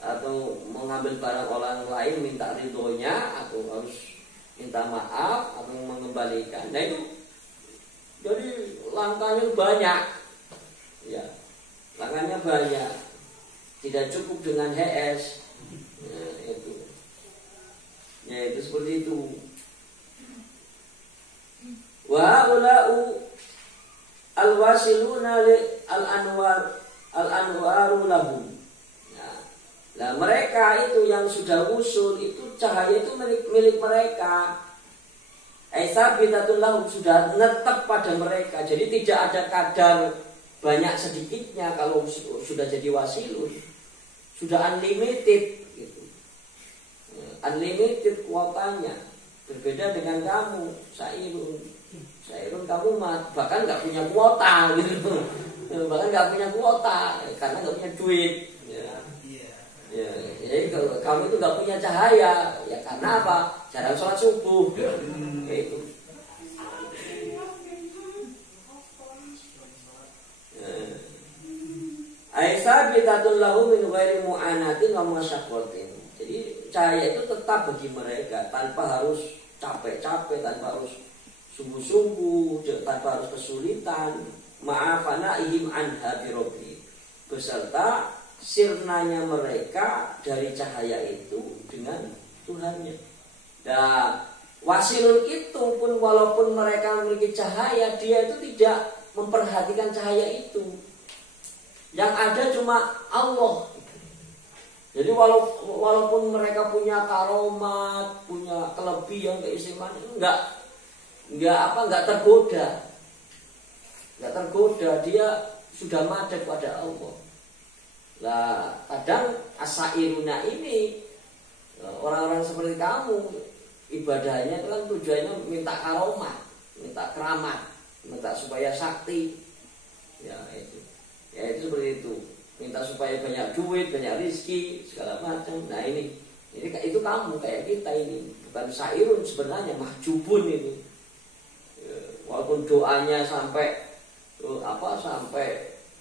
atau mengambil barang orang lain, minta ridhonya atau harus minta maaf atau mengembalikan. Nah itu jadi langkahnya banyak, ya, langkahnya banyak. Tidak cukup dengan HS, ya itu seperti itu. Wa ula'u al-wasiluna al-anwaru lahum. Nah, mereka itu yang sudah usul itu cahaya itu milik mereka. Aisabitatun lahum, sudah netap pada mereka. Jadi tidak ada kadar banyak sedikitnya kalau sudah jadi wasilun. Sudah unlimited gitu. Unlimited kuotanya. Berbeda dengan kamu, Sairun kamu bahkan nggak punya kuota gitu. Bahkan nggak punya kuota karena nggak punya duit. Ya, jadi kalau kamu itu nggak punya cahaya, ya karena apa? Jarang sholat subuh, itu. Aisabitatun lahu min ghairi mu'anatin wa masyaqqatin. Jadi cahaya itu tetap bagi mereka tanpa harus capek-capek, tanpa harus sungguh-sungguh, tanpa harus kesulitan. Ma'afana ihim anha birobbi, beserta sirnanya mereka dari cahaya itu dengan Tuhannya. Dan wasilun itu pun walaupun mereka memiliki cahaya, dia itu tidak memperhatikan cahaya itu. Yang ada cuma Allah. Jadi walaupun mereka punya karomat, punya kelebihan, keistimewaan, itu enggak tergoda. Enggak tergoda, dia sudah madhab pada Allah. Lah, kadang as-sa'iruna ini orang-orang seperti kamu ibadahnya itu kan tujuannya minta karomat, minta keramat, minta supaya sakti. Ya itu seperti itu. Minta supaya banyak duit, banyak rezeki, segala macam. Nah ini itu kamu kayak kita ini, bukan sa'irun sebenarnya, mahjubun ini. Walaupun doanya sampai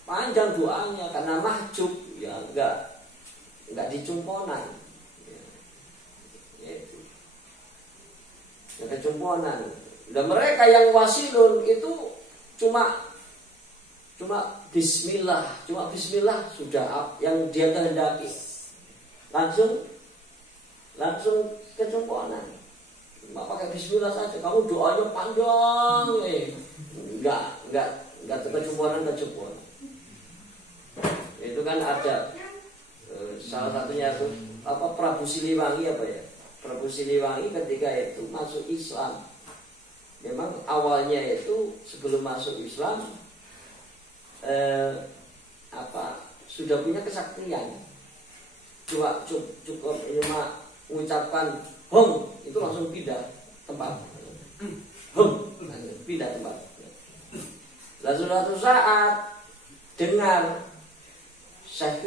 panjang doanya karena mahjub, ya enggak dicumponan. Ya, itu. Enggak dicumponan. Dan mereka yang wasilun itu cuma bismillah sudah yang dia kehendaki. Langsung kecumponan. Cuma pakai bismillah saja. Kamu doanya panjang, enggak kecumponan. Itu kan ada salah satunya itu Prabu Siliwangi Prabu Siliwangi ketika itu masuk Islam, memang awalnya itu sebelum masuk Islam sudah punya kesaktian. Cukup cuma mengucapkan hong itu langsung pindah tempat. Pindah tempat. Lalu suatu saat dengar Syekh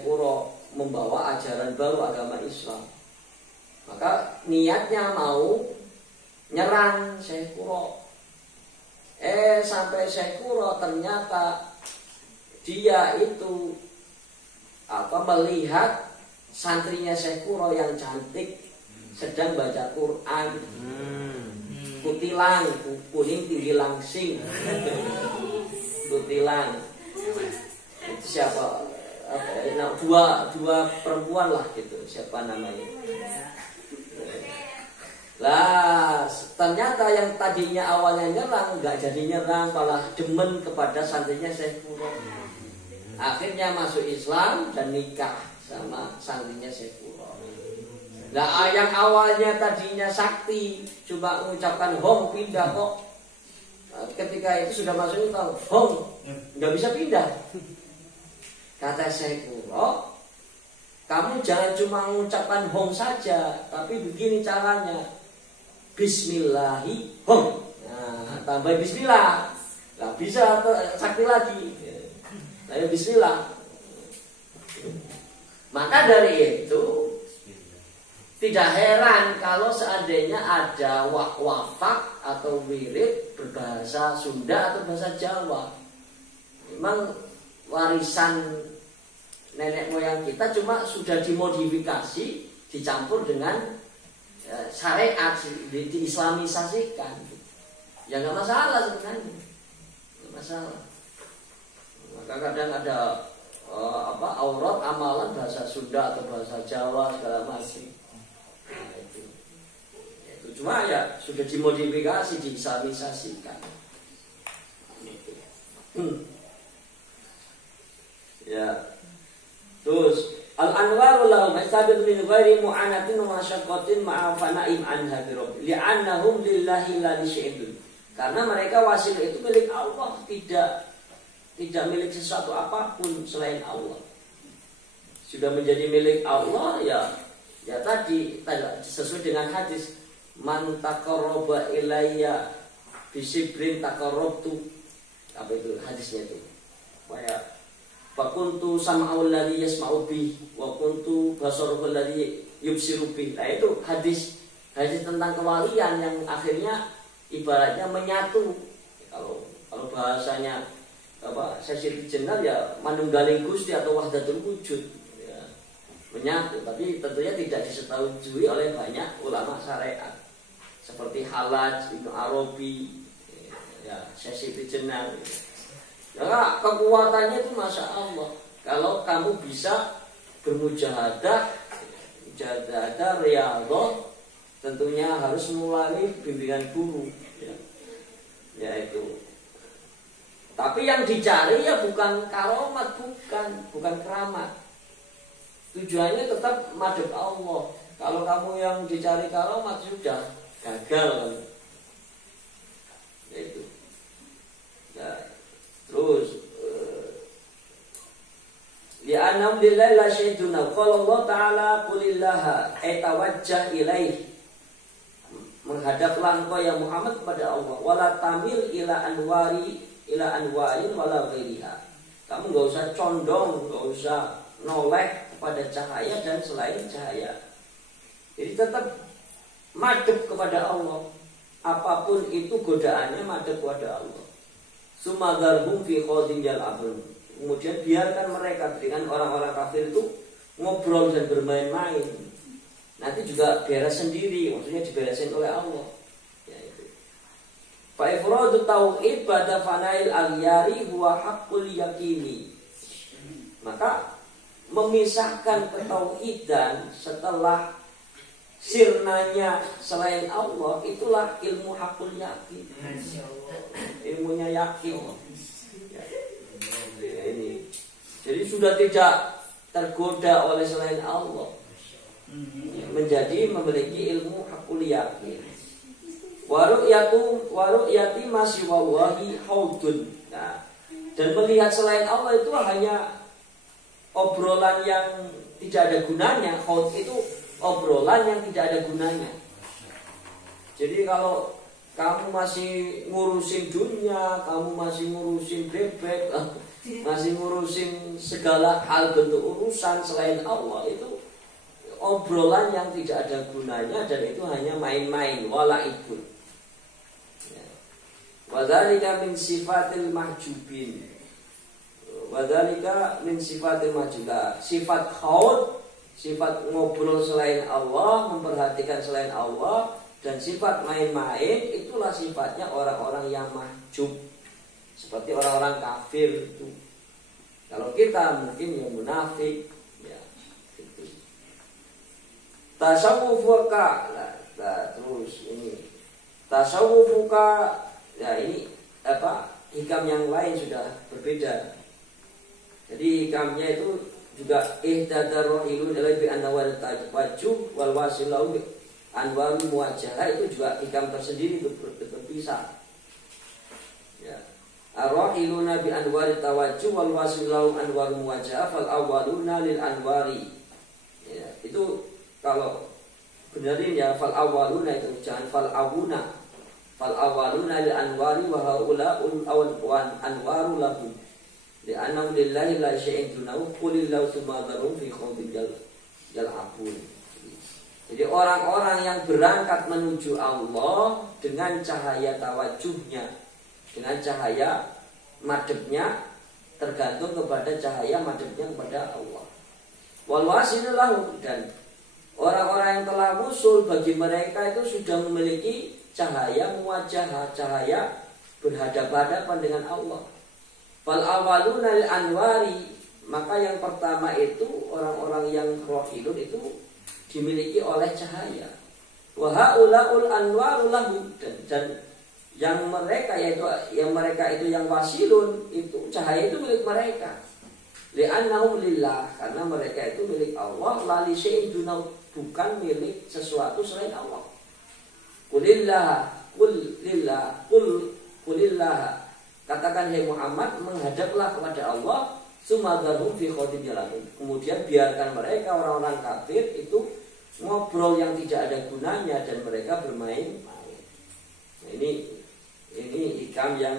Kuro membawa ajaran baru agama Islam, maka niatnya mau nyerang Syekh Kuro. Sampai Syekh Kuro ternyata dia itu melihat santrinya Syekh Kuro yang cantik sedang baca Quran. Kutilang, kuning tinggi langsing. Kutilang. Itu siapa? Dua perempuan lah gitu. Siapa namanya? Lah, ternyata yang tadinya awalnya nyerang nggak jadi nyerang, malah demen kepada santrinya Syekh Kuro. Akhirnya masuk Islam dan nikah sama santrinya Syekh Kuro. Nah, yang awalnya tadinya sakti, cuma mengucapkan hong pindah kok. Ketika itu sudah masuk Islam, hong nggak bisa pindah. Kata Syekh Kuro, kamu jangan cuma mengucapkan hong saja, tapi begini caranya. Bismillahi hong. Nah, tambah bismillah. Nah, bisa sakti lagi. Nah, bismillah. Maka dari itu tidak heran kalau seandainya ada wafak atau wirid berbahasa Sunda atau bahasa Jawa. Memang warisan nenek moyang kita cuma sudah dimodifikasi, dicampur dengan syariat, diislamisasikan. Ya nggak masalah sebenarnya, nggak masalah. Maka kadang ada aurat amalan bahasa Sunda atau bahasa Jawa segala macam. Nah, itu cuma ya sudah dimodifikasi, diislamisasikan. Ya, terus al-anwaru lahum istabid min ghairi mu'anatin wa masyaqqatin ma'a fana'im anha bi rabbi li'annahum lillahi la lisyai'in. Karena mereka wasilah itu milik Allah, tidak milik sesuatu apapun selain Allah. Sudah menjadi milik Allah ya tadi sesuai dengan hadis man taqarraba ilayya bisibrin taqarrabtu. Apa itu hadisnya itu? Kayak fakuntu sam'aul ladzi yasma'u bih wa kuntu basaruhul ladzi yubsiru bih. Nah, itu hadis tentang kewalian yang akhirnya ibaratnya menyatu. Kalau bahasanya sesi jenal ya manunggaling Gusti atau wahdatul wujud ya, menyatu, tapi tentunya tidak disetujui oleh banyak ulama syariat seperti Halaj, Ibnu Arabi ya, sesi jenal ya, kekuatannya itu Masya Allah. Kalau kamu bisa bermujahadah riyadhah, tentunya harus melalui bimbingan guru ya itu. Tapi yang dicari ya bukan karomat, bukan keramat. Tujuannya tetap madhep Allah. Kalau kamu yang dicari karomat sudah gagal. Itu. Nah, terus ya anam lillahi la syaituna. Qala Allah Ta'ala qulillaha etawajjah ilaih. Menghadaplah engkau ya Muhammad kepada Allah. Wala tamil ila anwarin wala ghairiha. Kamu enggak usah condong, enggak usah noleh kepada cahaya dan selain cahaya. Jadi tetap madhep kepada Allah. Apapun itu godaannya madhep kepada Allah. Sumadharhum fi khawdin yal'abun. Kemudian biarkan mereka dengan orang-orang kafir itu ngobrol dan bermain-main. Nanti juga beres sendiri, maksudnya diberesin oleh Allah. Fa'ifradu tauhid pada fanail aghyari huwa haqqul yakini. Maka memisahkan ketauhidan setelah sirnanya selain Allah, itulah ilmu haqqul yakin. Ilmunya yakin. Ya, ini. Jadi sudah tidak tergoda oleh selain Allah. Menjadi memiliki ilmu haqqul yakin. Waru'yati masih wallahi haudun. Nah, dan melihat selain Allah itu hanya obrolan yang tidak ada gunanya. Haud itu obrolan yang tidak ada gunanya. Jadi kalau kamu masih ngurusin dunia, kamu masih ngurusin bebek, masih ngurusin segala hal bentuk urusan selain Allah, itu obrolan yang tidak ada gunanya dan itu hanya main-main, wala ibun. Wadzalika min sifatil mahjubin. Wadzalika min sifatil mahjubah. Sifat khaud, sifat ngobrol selain Allah, memperhatikan selain Allah, dan sifat main-main itulah sifatnya orang-orang yang mahjub. Seperti orang-orang kafir itu. Kalau kita mungkin yang munafik, ya gitu. Tasawufuka, terus ini tasawufuka, ya ini apa? Hikam yang lain sudah berbeda. Jadi hikamnya itu juga ihdadarrohilun ilai bi anwar wajh wal wasilau anwar muwajjah, itu juga hikam tersendiri itu berpisah. Ya. Ar-rahiluna bi anwari tawajjuh wal wasilau anwar muwajjah fal awwaluna lil anwari. Ya, itu kalau benerin ya fal awwaluna, itu jangan fal awuna. Fal awwaluna lil anwari wa haulaul awan anwaru lahum. Li anam lillahi la syai'in dunahu qulillahu tsumma dharum fi khawdil jal'abun. Jadi orang-orang yang berangkat menuju Allah dengan cahaya tawajuhnya, dengan cahaya madhabnya, tergantung kepada cahaya madhabnya kepada Allah. Wal wasilu lahu, dan orang-orang yang telah wusul bagi mereka itu sudah memiliki cahaya muwajjah, cahaya berhadapan-hadapan dengan Allah. Fal awwaluna lil anwari, maka yang pertama itu orang-orang yang rohilun itu dimiliki oleh cahaya. Wa haulaul anwaru lahum, dan yang mereka yaitu yang mereka itu yang wasilun itu cahaya itu milik mereka. Li'annahum lillah, karena mereka itu milik Allah, la li syai'in dunau, bukan milik sesuatu selain Allah. Qulillah, qulillah, katakan hai Muhammad, menghadaplah kepada Allah, sumadharhum fi khawdin jalanun. Kemudian biarkan mereka orang-orang kafir itu ngobrol yang tidak ada gunanya dan mereka bermain-main. Nah, ini hikam yang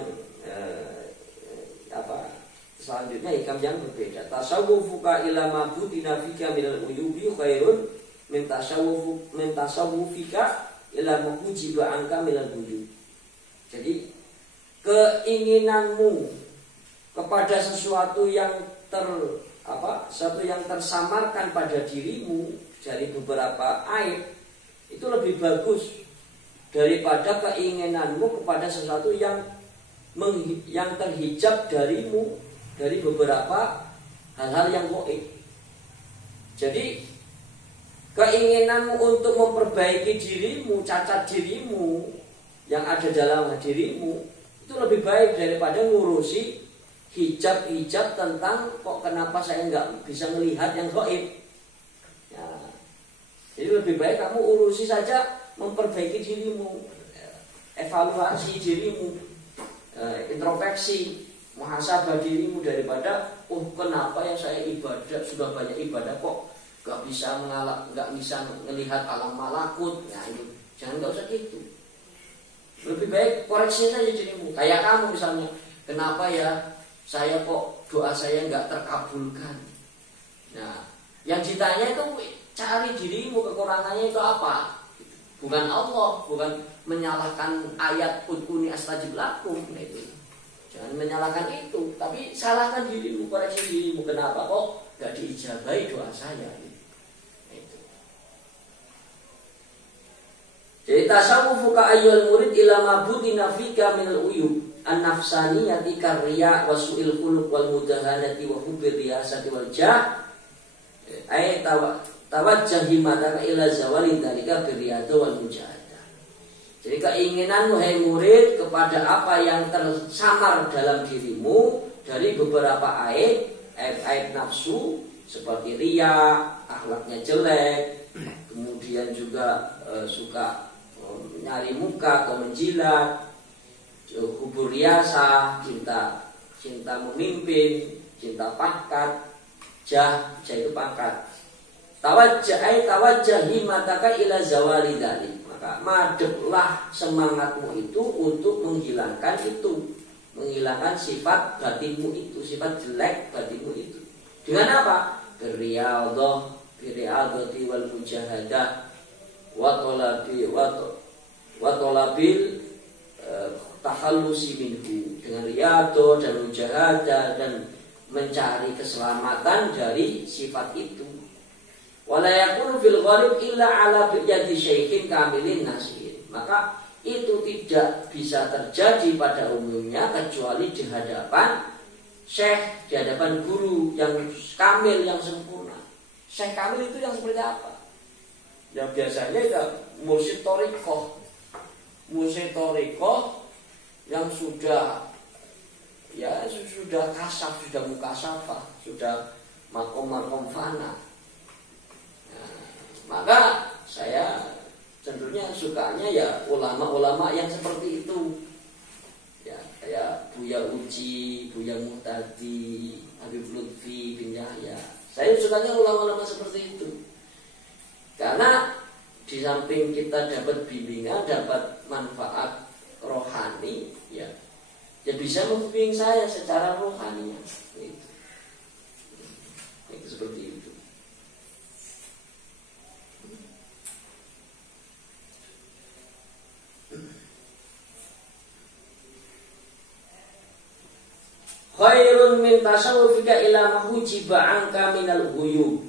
selanjutnya hikam yang berbeda. Tasawwufuka ila ma budina fika minal uyubi khairun min tasawwufika ila ma hujiba anka minal uyub. Jadi keinginanmu kepada sesuatu yang tersamarkan pada dirimu dari beberapa aib itu lebih bagus daripada keinginanmu kepada sesuatu yang terhijab darimu dari beberapa hal-hal yang gaib. Jadi keinginanmu untuk memperbaiki dirimu, cacat dirimu yang ada dalam dirimu itu lebih baik daripada ngurusi hijab-hijab tentang kok kenapa saya nggak bisa melihat yang gaib. Ya. Jadi lebih baik kamu urusi saja memperbaiki dirimu, evaluasi dirimu, introspeksi, muhasabah dirimu, daripada kenapa yang saya ibadah sudah banyak ibadah kok nggak bisa melihat alam malakut. Nah itu nggak usah gitu. Lebih baik koreksi saja dirimu. Kayak kamu misalnya, kenapa ya saya kok doa saya nggak terkabulkan? Nah, yang ditanya itu cari dirimu, kekurangannya itu apa? Bukan Allah, bukan menyalahkan ayat ud'uni astajib lakum. Nah, itu. Jangan menyalahkan itu, tapi salahkan dirimu, koreksi dirimu. Kenapa kok nggak diijabahi doa saya? Jadi tasawwufuka ayyul murid ila mabudina fika minal uyub an-nafsaniyati karriya wa su'il khuluq wal mudahanati wa hubbir riyasati wal jah ay tawajjah himataka ila zawali dzalika birriyada wal mujahadah. Jadi keinginanmu hai murid kepada apa yang tersamar dalam dirimu dari beberapa aib nafsu seperti riya, akhlaknya jelek, kemudian juga suka nyari muka atau menjilat, hubur riasa, cinta memimpin, cinta pangkat, jah itu pangkat. Tawajjah himataka ila zawali dzalik. Maka madeplah semangatmu itu untuk menghilangkan menghilangkan sifat batinmu itu, sifat jelek batinmu itu. Dengan apa? Birriyadati wal mujahadah wa talabil takhallusi minhu, dengan riyadhah dan mujahadah dan mencari keselamatan dari sifat itu. Wala yakunu fil ghalib illa ala yadi syaikhin kamilin nasir. Maka itu tidak bisa terjadi pada umumnya kecuali di hadapan syekh, di hadapan guru yang kamil, yang sempurna. Syekh kamil itu yang seperti apa? Ya biasanya ya mursyid thariqah. Mursyid thariqah yang sudah kasaf, sudah mukasafah, sudah makom fana. Nah, maka saya tentunya sukanya ya ulama-ulama yang seperti itu. Ya, kayak Buya Uji, Buya Muhtadi, Habib Lutfi bin Yahya. Saya sukanya ulama-ulama seperti itu. Karena di samping kita dapat bimbingan, dapat manfaat rohani, ya bisa membimbing saya secara rohani. Itu seperti itu. Khairun min tasawwufika ila mahujiba anka minal ghuyub.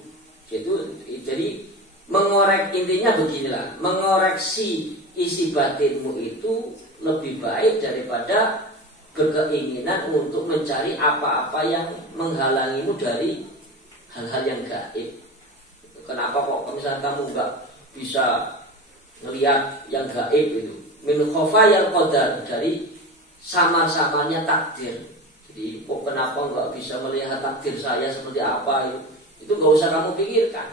Jadi mengorek, intinya beginilah, mengoreksi isi batinmu itu lebih baik daripada berkeinginan untuk mencari apa-apa yang menghalangimu dari hal-hal yang gaib. Kenapa kok misalnya kamu nggak bisa melihat yang gaib itu? Min khafayal qadar, dari samar-samarnya takdir. Jadi kok kenapa nggak bisa melihat takdir saya seperti apa itu nggak usah kamu pikirkan.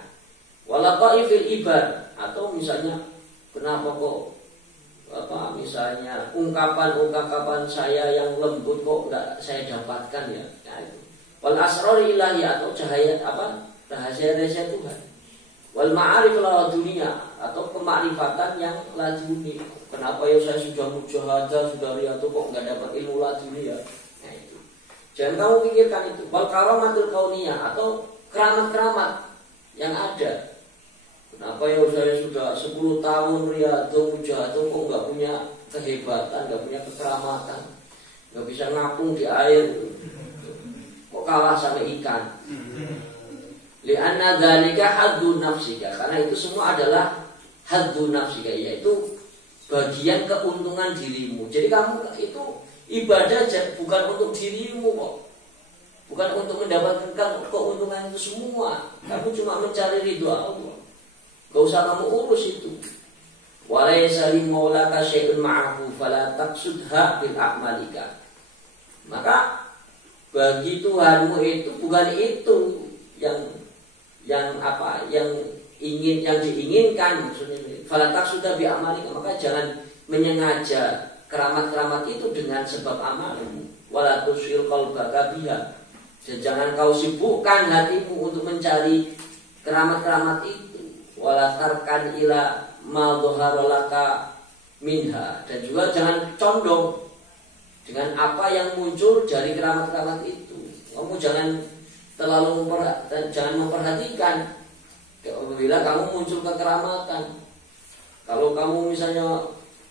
Walaqai fil ibad, atau misalnya kenapa kok misalnya ungkapan saya yang lembut kok nggak saya dapatkan ya. Nah, itu. Wal asrar ilahi, atau cahaya rahasia-rahasia Tuhan. Wal ma'arif la dunia, atau kemakrifatan yang laduni. Kenapa ya saya sudah mujahadah, sudah lihat kok nggak dapat ilmu laduni ya. Nah, itu. Jangan kamu pikirkan itu. Wal karamatul kauniyah, atau keramat-keramat yang ada. Kenapa ya saya sudah 10 tahun riyadhah mujahadah kok nggak punya kehebatan, nggak punya kekeramatan, nggak bisa ngapung di air, kok kalah sama ikan. Li'anna dzalika haddun nafsika, karena itu semua adalah haddun nafsika, yaitu bagian keuntungan dirimu. Jadi kamu itu ibadah bukan untuk dirimu kok, bukan untuk mendapatkan keuntungan itu semua. Kamu cuma mencari ridho Allah. Gak usah kamu urus itu. Walaysa li maulaka syai'un ma'ahu fala taqsudha bil a'malika. Maka bagi Tuhanmu itu bukan itu yang diinginkan, maksudnya fala taqsudha bil a'malika. Maka jangan menyengaja keramat-keramat itu dengan sebab amalmu. Wala tusyil qalbaka biha. Dan jangan kau sibukkan hatimu untuk mencari keramat-keramat itu. Wala tarkan ila ma dhaharalaka minha, dan juga jangan condong dengan apa yang muncul dari keramat-keramat itu. Kamu jangan terlalu memperhatikan apabila kamu muncul kekeramatan. Kalau kamu misalnya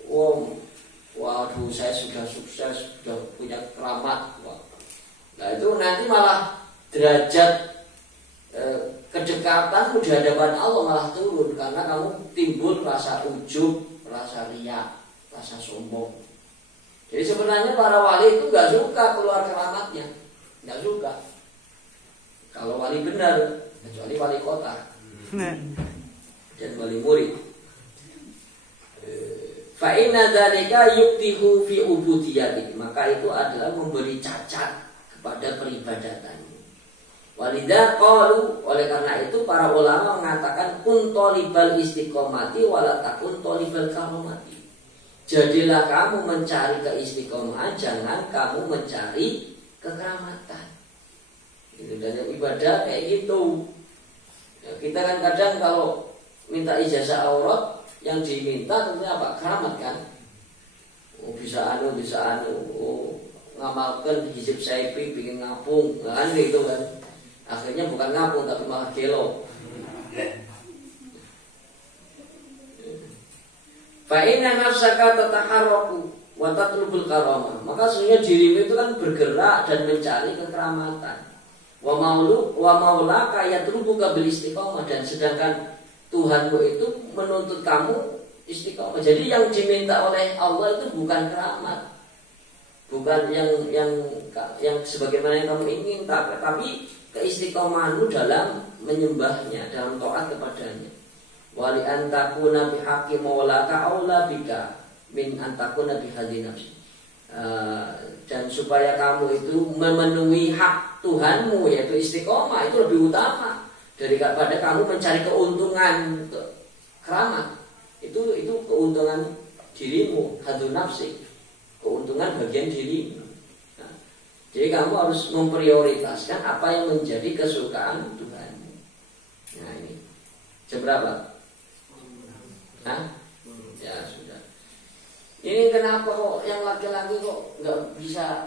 waduh saya sudah sukses, sudah punya keramat, nah itu nanti malah derajat kedekatanmu di hadapan Allah malah turun, karena kamu timbul rasa ujub, rasa riya, rasa sombong. Jadi sebenarnya para wali itu nggak suka keluar keramatnya, nggak suka. Kalau wali benar, kecuali wali kota dan wali murid. Fa inna dzalika yuktihu fi ubudiyati, maka itu adalah memberi cacat kepada peribadatannya. Walidah qalu, oleh karena itu para ulama mengatakan kun tolibal istiqomati wala takun tolibal karomati. Jadilah kamu mencari keistiqomahan, jangan kamu mencari kekeramatan. Itu dari ibadah kayak gitu. Ya, kita kan kadang kalau minta ijazah aurat, yang diminta tentunya apa? Keramat kan? Bisa ngamalkan hizib saipi, bikin ngapung, kan gitu kan? Akhirnya bukan ngapung tapi malah gelo. Fa inna nafsaka tataharraku wa tatlubul karamah. Maka sesungguhnya dirimu itu kan bergerak dan mencari kekeramatan. Wa maulaka yatlubuka bil istiqomah, dan sedangkan Tuhanmu itu menuntut kamu istiqomah. Jadi yang diminta oleh Allah itu bukan keramat, bukan yang sebagaimana yang kamu ingin, tapi keistiqomahanmu dalam menyembahnya, dalam taat kepadanya. Wali antakuna bihaqqi maulaka aula bika min antakuna bihadzi nafsi. Dan supaya kamu itu memenuhi hak Tuhanmu, yaitu istiqomah, itu lebih utama daripada kamu mencari keuntungan keramat. Itu keuntungan dirimu, hadzun nafsi, keuntungan bagian dirimu. Nah, jadi kamu harus memprioritaskan apa yang menjadi kesukaan Tuhanmu. Nah ini jam berapa? Hah? Ya sudah. Ini kenapa kok yang laki-laki kok nggak bisa